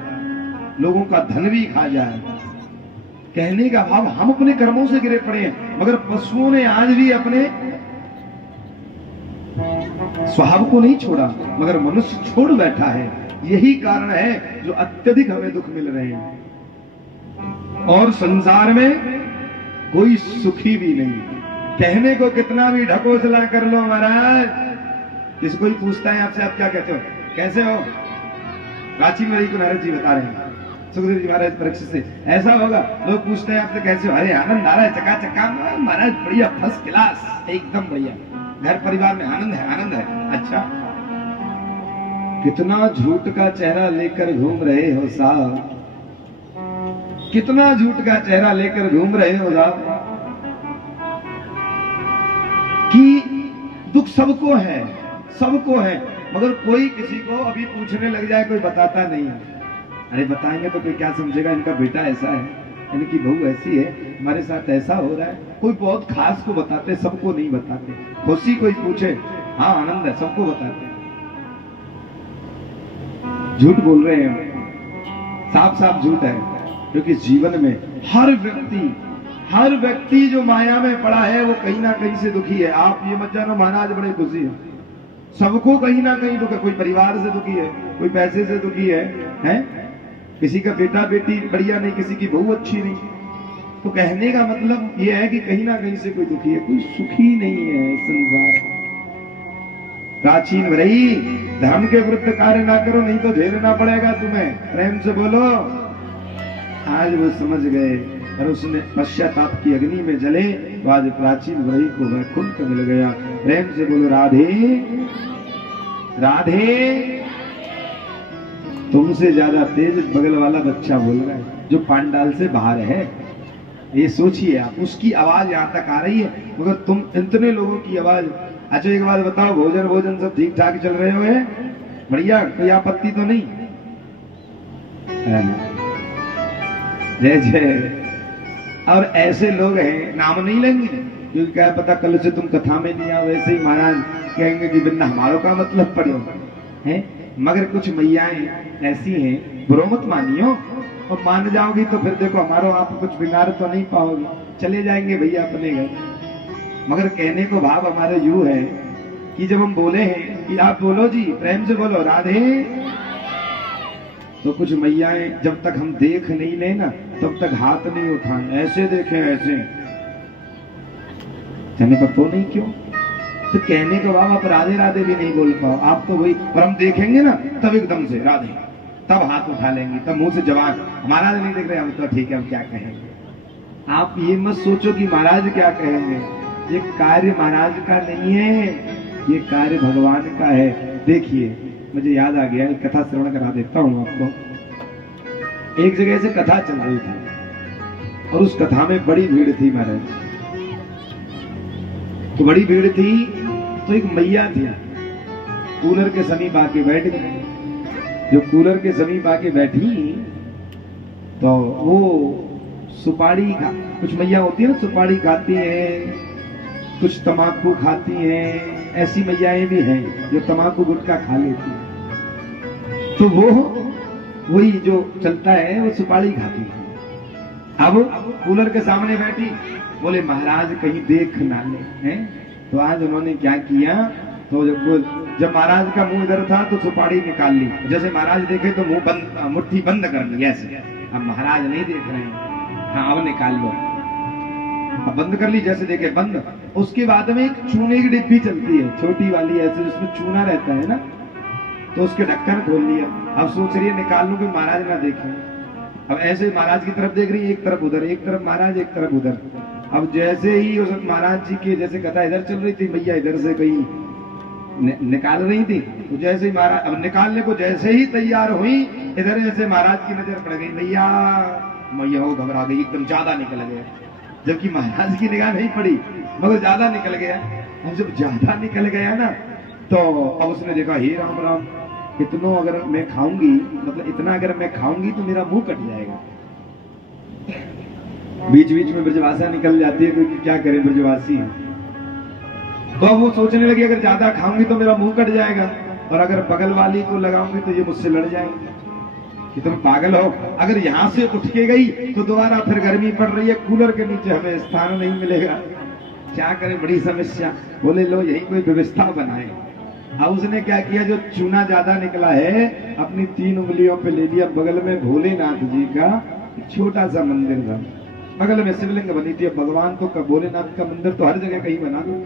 लोगों का धन भी खा जाए। कहने का भाव, हम अपने कर्मों से गिरे पड़े हैं, मगर पशुओं ने आज भी अपने स्वभाव को नहीं छोड़ा, मगर मनुष्य छोड़ बैठा है। यही कारण है जो अत्यधिक हमें दुख मिल रहे हैं, और संसार में कोई सुखी भी नहीं। कहने को कितना भी ढकोसला कर लो महाराज, किसको ही पूछता है आपसे, आप क्या कहते हो, कैसे हो? प्राचीन वही को नारद जी बता रहे हैं, सुखदेव जी महाराज परीक्षित से ऐसा होगा। लोग पूछते हैं आपसे कैसे हो? अरे आनंद आ रहा है, चकाचका महाराज, बढ़िया, फर्स्ट क्लास, एकदम बढ़िया, घर परिवार में आनंद है, आनंद है। अच्छा, कितना झूठ का चेहरा लेकर घूम रहे हो साहब, कितना झूठ का चेहरा लेकर घूम रहे हो साहब, कि दुख सबको है, सबको है, मगर कोई किसी को अभी पूछने लग जाए, कोई बताता नहीं है। अरे बताएंगे तो कोई क्या समझेगा, इनका बेटा ऐसा है, इनकी बहू ऐसी है, हमारे साथ ऐसा हो रहा है। कोई बहुत खास को बताते, सबको नहीं बताते। खुशी कोई पूछे, हाँ आनंद है, सबको बताते। झूठ बोल रहे हैं, साफ साफ झूठ है, क्योंकि जीवन में हर व्यक्ति जो माया में पड़ा है वो कहीं ना कहीं से दुखी है। आप ये मत जानो महाराज बड़े खुशी है, सबको कहीं ना कहीं दुख है। कोई परिवार से दुखी है, कोई पैसे से दुखी है, हैं? किसी का बेटा बेटी बढ़िया नहीं, किसी की बहू अच्छी नहीं। तो कहने का मतलब ये है कि कहीं ना कहीं से कोई दुखी है, कोई सुखी नहीं है संसार। प्राचीन वही धर्म के विरुद्ध कार्य ना करो, नहीं तो झेलना पड़ेगा तुम्हें। प्रेम से बोलो। आज वो समझ गए और उसने पश्चाताप की अग्नि में जले तो आज प्राचीन वही को वैकुंठ मिल गया। प्रेम से बोलो राधे राधे। तुमसे ज्यादा तेज बगल वाला बच्चा बोल रहा है जो पांडाल से बाहर है। ये सोचिए आप, उसकी आवाज यहाँ तक आ रही है मगर तुम इतने लोगों की आवाज। अच्छा एक बात बताओ, भोजन सब ठीक ठाक चल रहे हुए? बढ़िया, कोई आपत्ति तो नहीं? जय जय। और ऐसे लोग हैं नाम नहीं लेंगे क्योंकि क्या पता कल से तुम कथा में नहीं आओ, वैसे ही महाराज कहेंगे कि बिना हमारो का मतलब पड़ो है। मगर कुछ मैयाएं ऐसी हैं, बुरो मत मानियो, और मान जाओगी तो फिर देखो हमारो आप कुछ बिगाड़ तो नहीं पाओगे, चले जाएंगे भैया अपने घर। मगर कहने को भाव हमारा यूं है कि जब हम बोले हैं कि आप बोलो जी, प्रेम से बोलो राधे, तो कुछ मैयाएं जब तक हम देख नहीं ले ना तब तक हाथ नहीं उठाएं, ऐसे देखें ऐसे, जाने पर तो नहीं क्यों। तो कहने के बाद आप राधे राधे भी नहीं बोल पाओ, आप तो वही, पर हम देखेंगे ना तब एकदम से राधे, तब हाथ उठा लेंगे, तब मुंह से जवान, महाराज नहीं देख रहे हम तो ठीक है हम क्या कहेंगे। आप ये मत सोचो कि महाराज क्या कहेंगे, ये कार्य महाराज का नहीं है, ये कार्य भगवान का है। देखिए मुझे याद आ गया, एक कथा श्रवण करा देता हूँ आपको। एक जगह से कथा चल रही थी और उस कथा में बड़ी भीड़ थी महाराज। तो बड़ी भीड़ थी तो एक मैया थी, कूलर के समीप आके बैठ गई। जो कूलर के समीप आके बैठी तो वो सुपारी खा, कुछ मैया होती है ना सुपारी खाती हैं, कुछ तमाकू खाती हैं, ऐसी मैयाएं भी हैं जो तमाकू गुटखा खा लेती हैं। तो वो वही जो चलता है वो सुपारी खाती है। अब कूलर के सामने बैठी, बोले महाराज कहीं देख ना ले हैं। तो आज उन्होंने क्या किया, तो जब महाराज का मुंह इधर था तो सुपारी निकाल ली, जैसे महाराज देखे तो मुंह बंद, मुट्ठी बंद कर ली ऐसे। अब महाराज नहीं देख रहे हैं, हाँ अब निकाल लो, अब बंद कर ली, जैसे देखे बंद। उसके बाद में एक चूने की डिब्बी चलती है छोटी वाली ऐसे, जिसमें चूना रहता है ना, तो उसके ढक्कन खोल लिया। अब सोच रही है निकाल लूं कि महाराज ना देखें। अब ऐसे महाराज की तरफ देख रही है, एक तरफ उधर, एक तरफ महाराज एक तरफ उधर। अब जैसे ही उस महाराज जी की जैसे कथा इधर चल रही थी, मैया इधर से कहीं निकाल रही थी, तो जैसे ही महाराज अब निकालने को जैसे ही तैयार हुई, इधर जैसे महाराज की नजर पड़ गई, मैया मैया वो घबरा गई, एकदम ज्यादा निकल गया, जबकि महाराज की निगाह नहीं पड़ी मगर ज्यादा निकल गया। अब जब ज्यादा निकल गया ना तो अब उसने देखा हे राम राम, इतना अगर मैं खाऊंगी, मतलब इतना अगर मैं खाऊंगी तो मेरा मुंह कट जाएगा। बीच बीच में ब्रजभाषा निकल जाती है क्योंकि क्या करे ब्रजवासी। तो अब वो सोचने लगी अगर ज्यादा खाऊंगी तो मेरा मुंह कट जाएगा, और अगर बगल वाली को लगाऊंगी तो ये मुझसे लड़ जाएंगे कि तुम पागल हो। अगर यहाँ से उठ के गई तो दोबारा फिर गर्मी पड़ रही है, कूलर के नीचे हमें स्थान नहीं मिलेगा, क्या करें, बड़ी समस्या। बोले लो यही कोई व्यवस्था बनाए। अब उसने क्या किया, जो चूना ज्यादा निकला है अपनी 3 उंगलियों पे ले लिया। बगल में भोलेनाथ जी का छोटा सा मंदिर था, बगल में शिवलिंग बनी थी। भगवान तो भोलेनाथ का मंदिर तो हर जगह कहीं बना दो।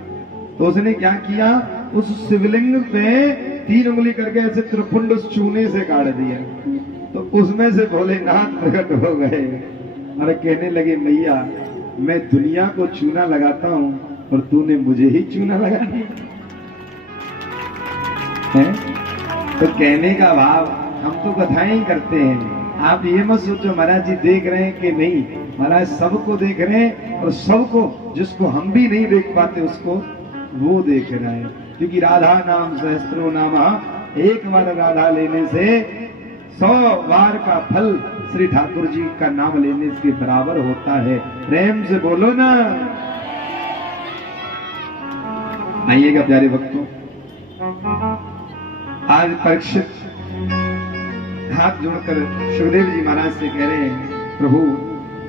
तो उसने क्या किया, उस शिवलिंग पे 3 उंगली करके ऐसे त्रिपुंड उस चूने से काट दिया, तो उसमें से भोलेनाथ प्रकट हो गए और कहने लगे मैया मैं दुनिया को चूना लगाता हूँ और तूने मुझे ही चूना लगा दिया है। तो कहने का भाव, हम तो कथाएं ही करते हैं, आप ये मत सोचो महाराज जी देख रहे हैं कि नहीं, महाराज सबको देख रहे हैं, और सबको जिसको हम भी नहीं देख पाते उसको वो देख रहे हैं। क्योंकि राधा नाम सहस्त्रो नामा, एक बार राधा लेने से 100 बार का फल श्री ठाकुर जी का नाम लेने के बराबर होता है। प्रेम से बोलो ना। आइएगा प्यारे भक्तों, आज परीक्षित हाथ जोड़कर सुखदेव जी महाराज से कह रहे हैं, प्रभु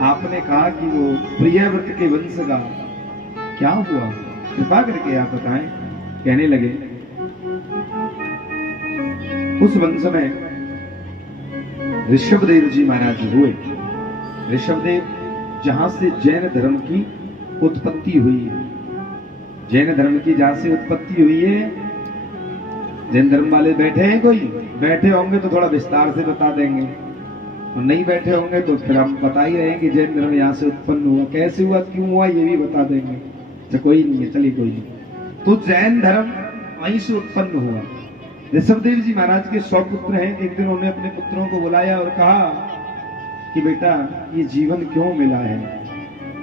आपने कहा कि वो प्रियव्रत के वंश का क्या हुआ, कृपा करके आप बताएं। कहने लगे उस वंश में ऋषभदेव जी महाराज हुए। ऋषभदेव जहां से जैन धर्म की उत्पत्ति हुई है, जैन धर्म की जहां से उत्पत्ति हुई है, जैन धर्म वाले बैठे हैं, कोई बैठे होंगे तो थोड़ा विस्तार से बता देंगे, और नहीं बैठे होंगे तो फिर हम बता ही रहे हैं कि जैन धर्म यहाँ से उत्पन्न हुआ, कैसे हुआ, क्यों हुआ, ये भी बता देंगे। तो कोई नहीं है, चलिए कोई नहीं। तो जैन धर्म वहीं से उत्पन्न हुआ। ऋषभदेव जी महाराज के 100 पुत्र हैं। एक दिन उन्होंने अपने पुत्रों को बुलाया और कहा कि बेटा ये जीवन क्यों मिला है,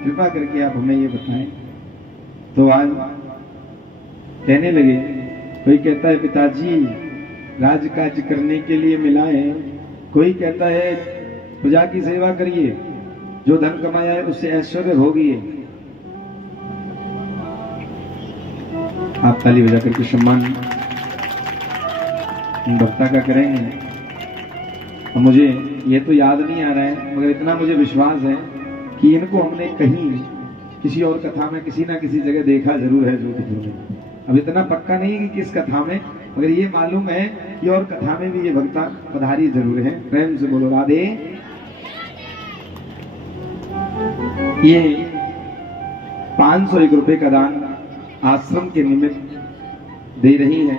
कृपा करके आप हमें ये बताएं। तो आज कहने लगे, कोई कहता है पिताजी राजकाज करने के लिए मिला है, कोई कहता है प्रजा की सेवा करिए, जो धन कमाया है उससे ऐश्वर्य भोगिए। आप ताली बजा करके सम्मान वक्ता का करेंगे। और मुझे ये तो याद नहीं आ रहा है, मगर इतना मुझे विश्वास है कि इनको हमने कहीं किसी और कथा में किसी ना किसी जगह देखा जरूर है ज्योतिपुर में। अब इतना पक्का नहीं है कि किस कथा में, मगर ये मालूम है कि और कथा में भी ये भक्ता पधारी जरूर है। प्रेम से बोलो राधे। ये 501 रुपए का दान आश्रम के निमित्त दे रही है।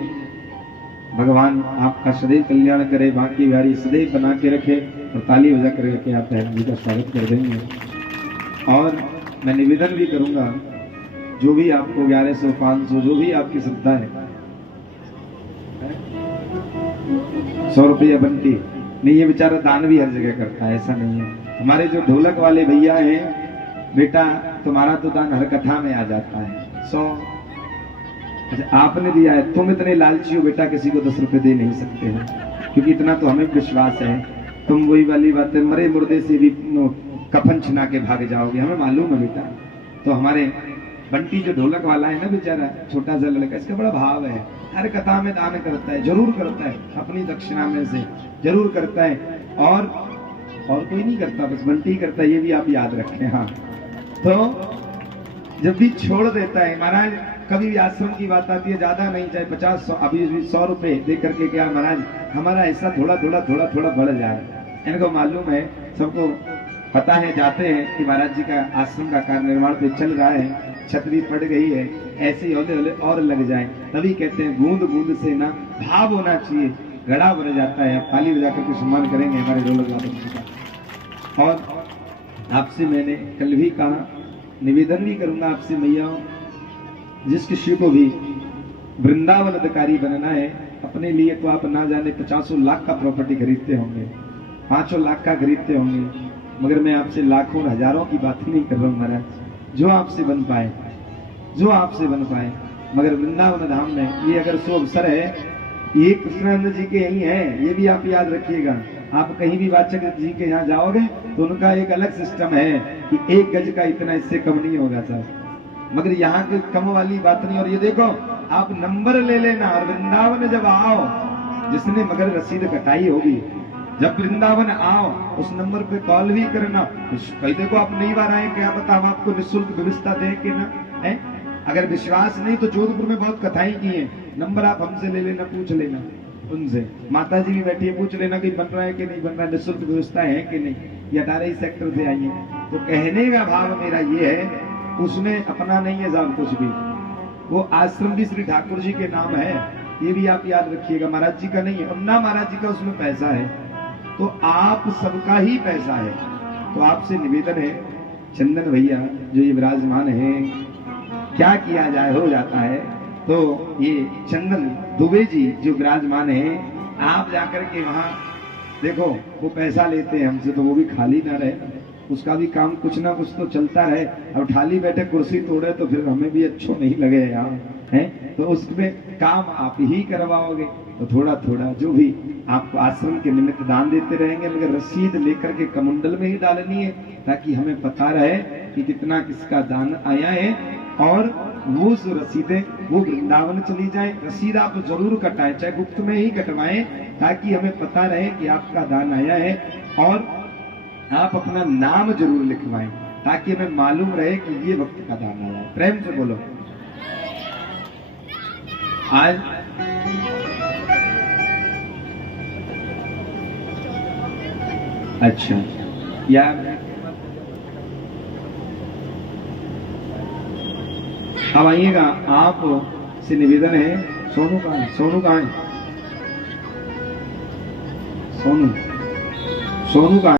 भगवान आपका सदैव कल्याण करे, बाकी बिहारी सदैव बना के रखे। और ताली बजा करके आप बहन जी का स्वागत कर देंगे। और मैं निवेदन भी करूंगा, जो भी आपको 1100 500 जो भी आपकी श्रद्धा है, 100 रुपया बनती नहीं, ये बेचारा दान भी हर जगह करता है, ऐसा नहीं है। हमारे जो ढोलक वाले भैया हैं, बेटा तुम्हारा तो दान हर कथा में आ जाता है। 100 अच्छा आपने दिया है, तुम इतने लालची हो बेटा, किसी को 10 रुपए दे नहीं सकते हो, क्योंकि इतना तो हमें विश्वास है। तुम वही वाली बात है, मरे मुर्दे से भी कफन छिना के भाग जाओगे, हमें मालूम है बेटा। तो हमारे बंटी जो ढोलक वाला है ना बेचारा, छोटा सा लड़का, इसका बड़ा भाव है, हर कथा में दान करता है, जरूर करता है, अपनी दक्षिणा में से जरूर करता है। और कोई नहीं करता, बस बंटी करता है, ये भी आप याद रखें। हाँ, तो जब भी छोड़ देता है महाराज, कभी भी आश्रम की बात आती है, ज्यादा नहीं, चाहे 50 100 अभी 100 रुपए दे करके क्या महाराज हमारा ऐसा थोड़ा थोड़ा थोड़ा थोड़ा बढ़ जाए। इनको मालूम है, सबको पता है, जाते हैं कि महाराज जी का आश्रम का कार्य निर्माण पे चल रहा है, छतरी पड़ गई है, ऐसे ही हौले हौले और लग जाए। तभी कहते हैं बूंद बूंद से ना भाव होना चाहिए, घड़ा भर जाता है। आप ताली बजा करके सम्मान करेंगे हमारे ढोलक वादक जी का। और आपसे मैंने कल भी कहा, निवेदन भी करूंगा आपसे मैया, जिस किसी को भी वृंदावन अधिकारी बनना है, अपने लिए तो आप ना जाने 50 लाख का प्रॉपर्टी खरीदते होंगे, 5 लाख का खरीदते होंगे, मगर मैं आपसे लाखों और हजारों की बात नहीं कर रहा हूँ महाराज, जो आपसे बन पाए, जो आपसे बन पाए। मगर वृंदावन धाम में ये अगर सो अवसर है, ये कृष्णानंद जी के यही है, ये भी आप याद रखिएगा। आप कहीं भी वाचक जी के यहाँ जाओगे तो उनका एक अलग सिस्टम है कि 1 गज का इतना, इससे कम नहीं होगा सर, मगर यहाँ की कम वाली बात नहीं। और ये देखो, आप नंबर ले लेना, और वृंदावन जब आओ, जिसने मगर रसीद कटाई होगी, जब वृंदावन आओ उस नंबर पे कॉल भी करना। कहीं देखो आप नई बार आए, क्या पता हम आपको निःशुल्क व्यवस्था दें कि ना है। अगर विश्वास नहीं तो जोधपुर में बहुत कथाएं की हैं, नंबर आप हमसे ले लेना, पूछ लेना उनसे। माता जी भी बैठी है, पूछ लेना कि बन रहा है कि नहीं बन रहा है, निःशुल्क व्यवस्था है कि नहीं। ये 18 सेक्टर से आई है। तो कहने का भाव मेरा ये है, उसमें अपना नहीं है साहब कुछ भी, वो आश्रम भी श्री ठाकुर जी के नाम है, ये भी आप याद रखिएगा, महाराज जी का नहीं है, और ना महाराज जी का उसमें पैसा है, तो आप सबका ही पैसा है। तो आपसे निवेदन है, चंदन भैया जो ये विराजमान है, क्या किया जाए हो जाता है। तो ये चंदन दुबे जी जो विराजमान है, आप जाकर के वहां देखो, वो पैसा लेते हैं हमसे, तो वो भी खाली ना रहे, उसका भी काम कुछ ना कुछ तो चलता रहे। अब ठाली बैठे कुर्सी तोड़े तो फिर हमें भी अच्छो नहीं लगे यार, है तो उसमें काम आप ही करवाओगे। तो थोड़ा थोड़ा जो भी आपको आश्रम के निमित्त दान देते रहेंगे, मगर रसीद लेकर के कमंडल में ही डालनी है, ताकि हमें पता रहे कि कितना किसका दान आया है। और वो जो रसीदें वो वृंदावन चली जाए। रसीद आप जरूर कटाएं, चाहे गुप्त में ही कटवाएं, ताकि हमें पता रहे कि आपका दान आया है। और आप अपना नाम जरूर लिखवाएं, ताकि हमें मालूम रहे कि ये भक्त का दान आया है। प्रेम से बोलो। आज अच्छा यार, अब आइएगा, आप से निवेदन है, सोनू कहाँ है, सोनू कहाँ है? सोनू। सोनू का